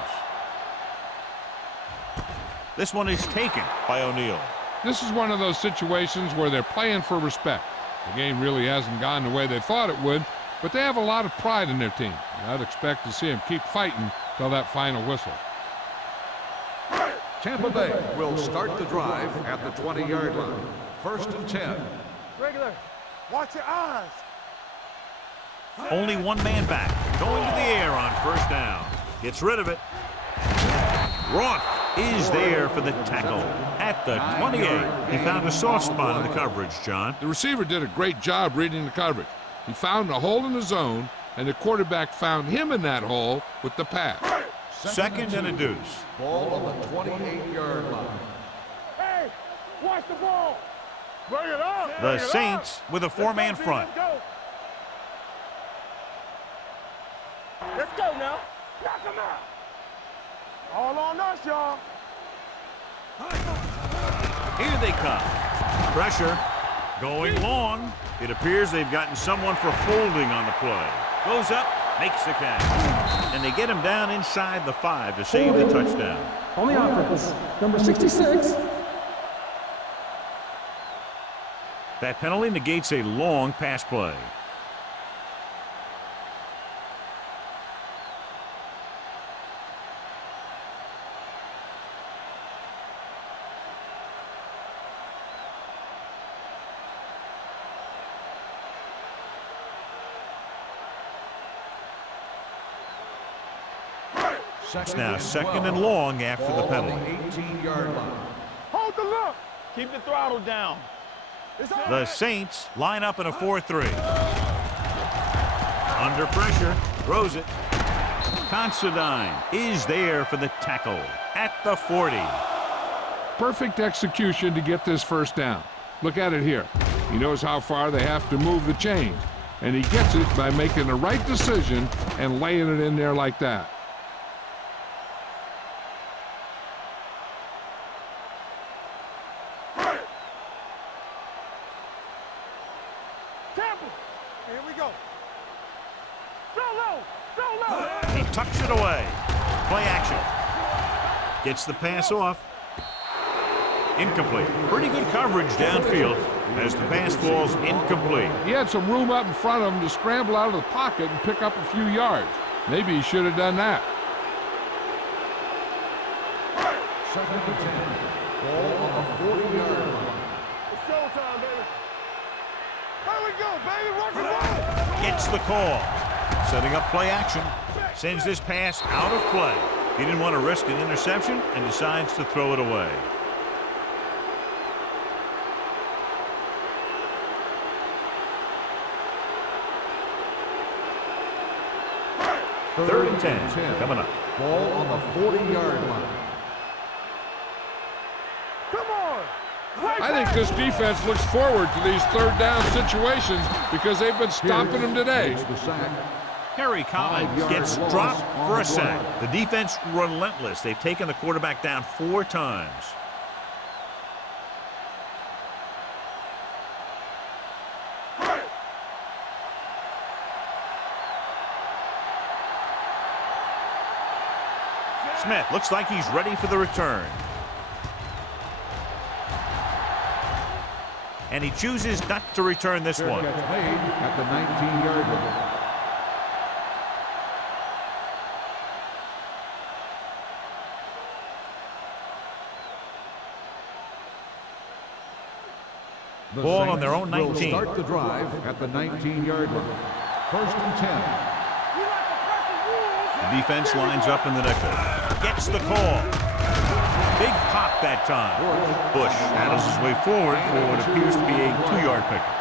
This one is taken by O'Neal. This is one of those situations where they're playing for respect. The game really hasn't gone the way they thought it would, but they have a lot of pride in their team. And I'd expect to see them keep fighting till that final whistle. Tampa Bay will start the drive at the 20-yard line. 1st and 10. Regular, watch your eyes. Only one man back. Going to the air on 1st down. Gets rid of it. Roth is there for the tackle at the 28. He found a soft spot in the coverage, John. The receiver did a great job reading the coverage. He found a hole in the zone, and the quarterback found him in that hole with the pass. 2nd and a deuce. Ball on the 28-yard line. Hey, watch the ball. Bring it up. The Saints with a 4-man front. Let's go now. Knock him out. All on us, y'all. Here they come. Pressure. Going long. It appears they've gotten someone for holding on the play. Goes up, makes the catch. And they get him down inside the 5 to save the touchdown. On the offense, number 66. That penalty negates a long pass play. It's now 2nd and long after the penalty. 18-yard line. Hold the look. Keep the throttle down. The Saints line up in a 4-3. Under pressure, throws it. Considine is there for the tackle at the 40. Perfect execution to get this 1st down. Look at it here. He knows how far they have to move the chains, and he gets it by making the right decision and laying it in there like that. Here we go. So low, so low. He tucks it away. Play action. Gets the pass off. Incomplete. Pretty good coverage downfield as the pass falls incomplete. He had some room up in front of him to scramble out of the pocket and pick up a few yards. Maybe he should have done that. 2nd and 10. Ball on the 40-yard line. It's showtime, baby. Here we go, baby. Rock and roll. Gets the call. Setting up play action. Sends this pass out of play. He didn't want to risk an interception and decides to throw it away. Third and 10 coming up. Ball on the 40-yard line. Come on. I think this defense looks forward to these 3rd down situations because they've been stopping them today. Makes the sack. Harry Collins gets dropped for a sack. The defense relentless. They've taken the quarterback down 4 times. Smith looks like he's ready for the return. And he chooses not to return this one. Catch made at the 19-yard line. The Ball on their Saints own will 19. start the drive at the 19-yard line. 1st and 10. The defense lines up in the nickel. Gets the call. Big pop that time. Bush handles his way forward for what appears to be a 2-yard pickup.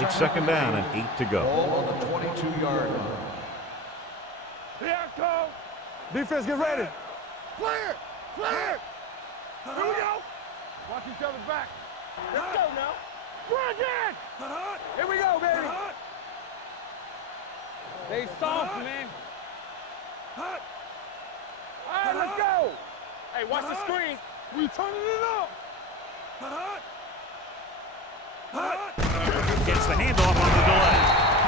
It's 2nd down and 8 to go. Ball on the 22-yard line. Here I come. Defense, get ready. Clear. Clear. Here we go. Watch each other's back. Let's go now. Run again. Here we go, baby. They soft, man. All right, let's go. Hey, watch the screen. We turning it up. Gets the handoff on the delay.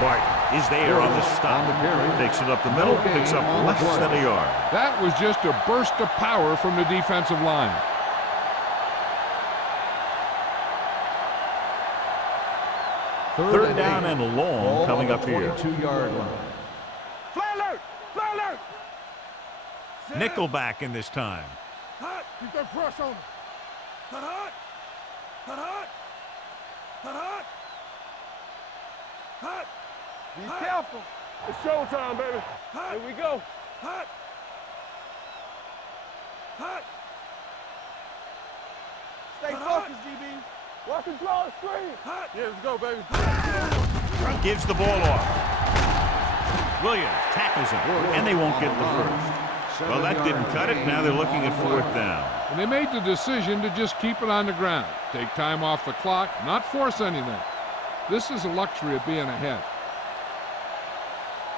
Barton is there on the stop. Takes it up the middle, picks up less than a yard. That was just a burst of power from the defensive line. Third down and long coming up here. 22-yard line. Fly alert! Fly alert! Nickelback in this time. Hot! Keep that press on him. Hot, hot! Hot, hot! Hot, hot! Hot! Be careful! It's showtime, baby. Hot! Here we go. Hot! Hot! Stay focused, DB. Watch him draw a screen. Hot! Yeah, let's go, baby. Gives the ball off. Williams tackles him, and they won't get the first. Well, that didn't cut it. Now they're looking at fourth down. And they made the decision to just keep it on the ground. Take time off the clock, not force anything. This is a luxury of being ahead.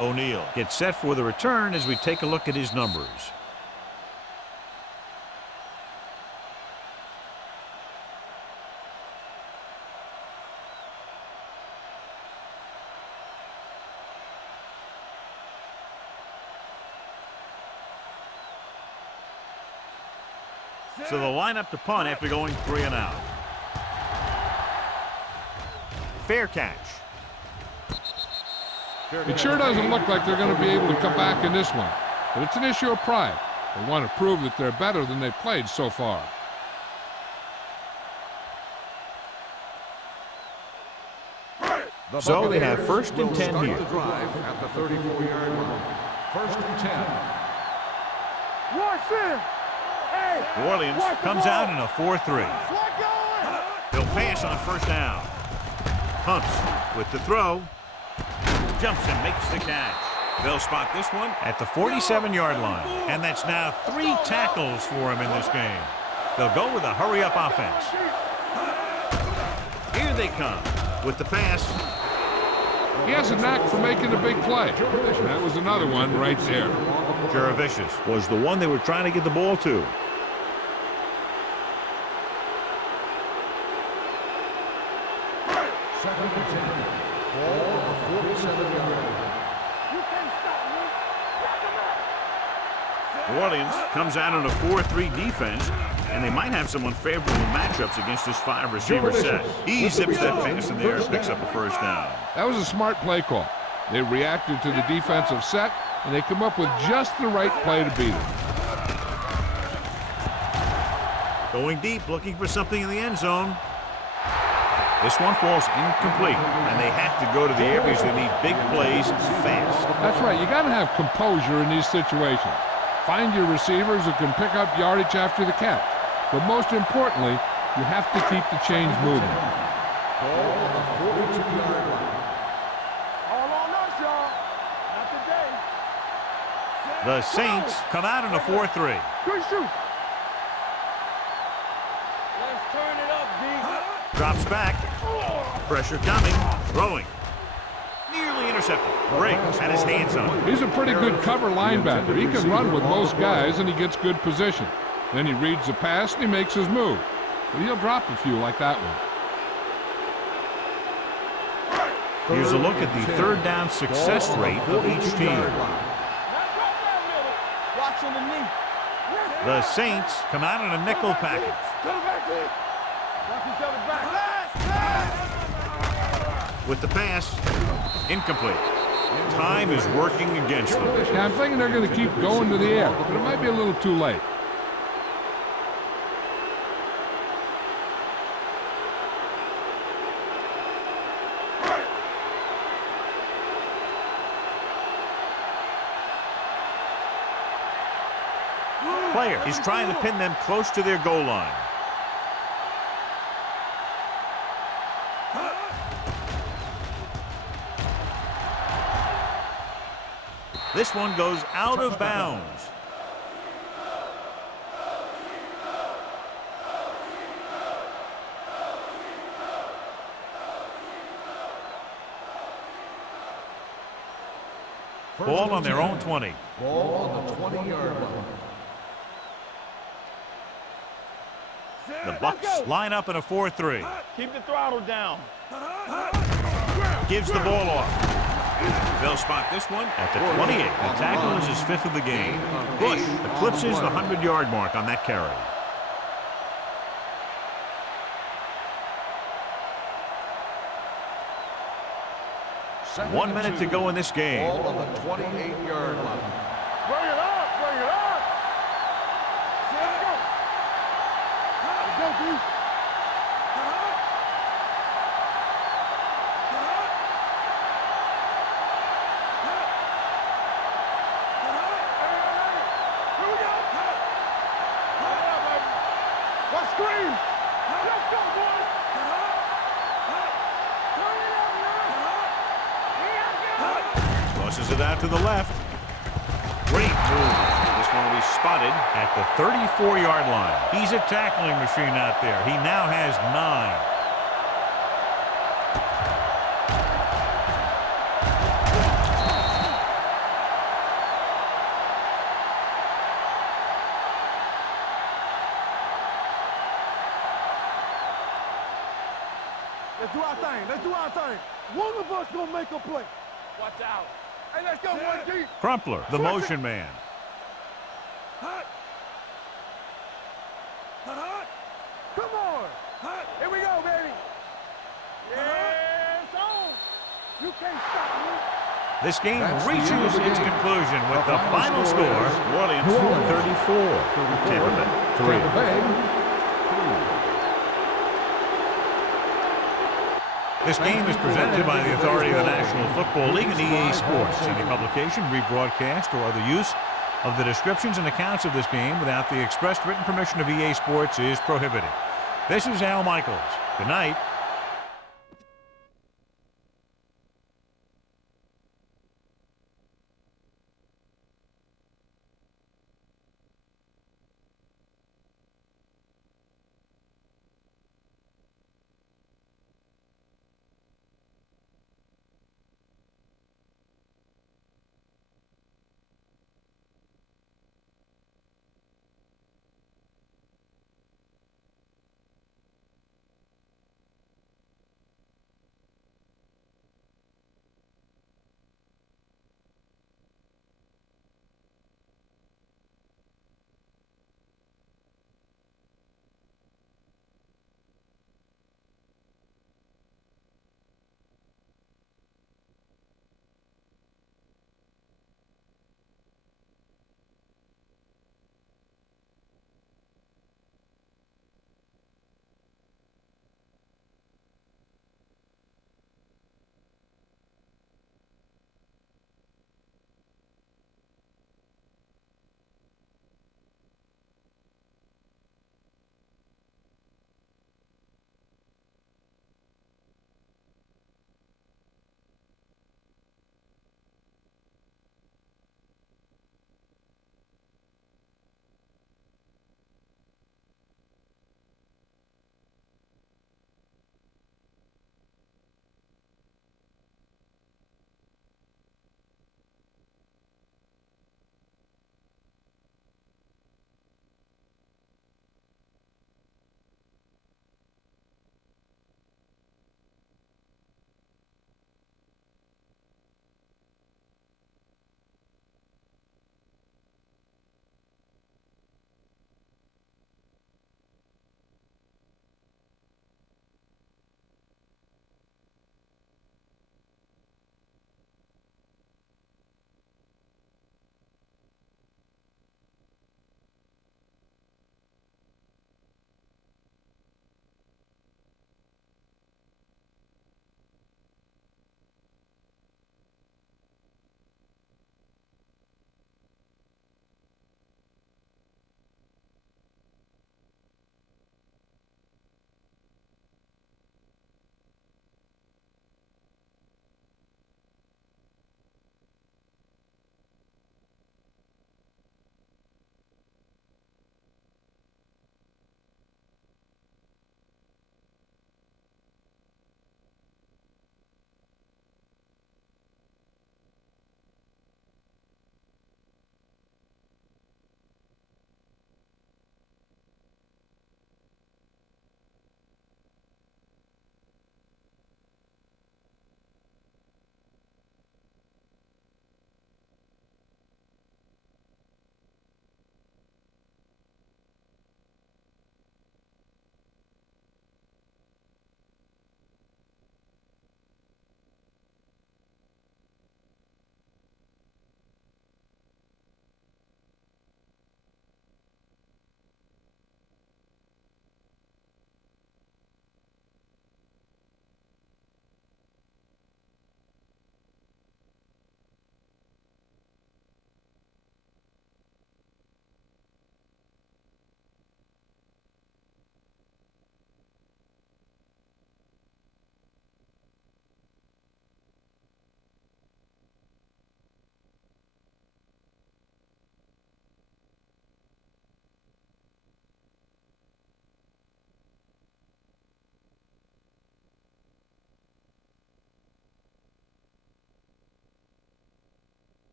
O'Neal gets set for the return as we take a look at his numbers. So they'll line up to punt after going 3 and out. Fair catch. It sure doesn't look like they're going to be able to come back in this one. But it's an issue of pride. They want to prove that they're better than they've played so far. So they have first and 10 here. The drive at the 34-yard line. First and 10. Watch him! Hey! New Orleans comes out in a 4-3. Slide going! They'll pass on first down. Hunts with the throw. Jumps and makes the catch. They'll spot this one at the 47-yard line. And that's now 3 tackles for him in this game. They'll go with a hurry-up offense. Here they come with the pass. He has a knack for making a big play. That was another one right there. Jurevicius was the one they were trying to get the ball to. Second and 10. Ball at the 47-yard line. You can't stop me! Lock him up! New Orleans comes out in a 4-3 defense, and they might have some unfavorable matchups against this 5-receiver set. He zips that pass in there and picks up a first down. That was a smart play call. They reacted to the defensive set, and they come up with just the right play to beat it. Going deep, looking for something in the end zone. This one falls incomplete, and they have to go to the areas that need big plays fast. That's right. You got to have composure in these situations. Find your receivers who can pick up yardage after the catch. But most importantly, you have to keep the chains moving. Ball on the 42-yard line. All on us, y'all. Not today. The Saints come out in a 4-3. Good shoot. Let's turn it up, D. Drops back. Pressure coming. Throwing. Nearly intercepted. Briggs had his hands on it. He's a pretty good cover linebacker. He can run with most guys, and he gets good position. Then he reads the pass, and he makes his move. But he'll drop a few like that one. Here's a look at the third down success rate of each team. Watching the knee. The Saints come out in a nickel package. Come back in. Watch each other back. With the pass, incomplete. Time is working against them. Yeah, I'm thinking they're going to keep going to the air, but it might be a little too late. Player is trying to pin them close to their goal line. This one goes out of bounds. Ball on their own 20. Ball on the 20-yard line. The Bucks line up in a 4-3. Keep the throttle down. Gives the ball off. They'll spot this one at the 28. The tackle is his 5th of the game. Bush eclipses the 100-yard mark on that carry. Second 1 minute to go in this game. Ball on the 28-yard line. Bring it up, bring it up. Let's go. Let's go, D. Here we go. Let's scream. Let's go, boys. Tosses it out to the left. Great move. This one will be spotted at the 34-yard line. He's a tackling machine out there. He now has 9. Let's do our thing. Let's do our thing. One of us gonna make a play. Watch out. Hey, let's go, 1G. Crumpler, the motion man. Hut. Hut. Come on. Hut. Here we go, baby. Yes, on. You can't stop me. This game That's the reaches end of the its game. conclusion with The the final final score. score New Orleans New Orleans 34. Tampa Bay 3. Tampa Bay. This game is presented by the authority of the National Football League and EA Sports. Any publication, rebroadcast, or other use of the descriptions and accounts of this game without the expressed written permission of EA Sports is prohibited. This is Al Michaels. Good night.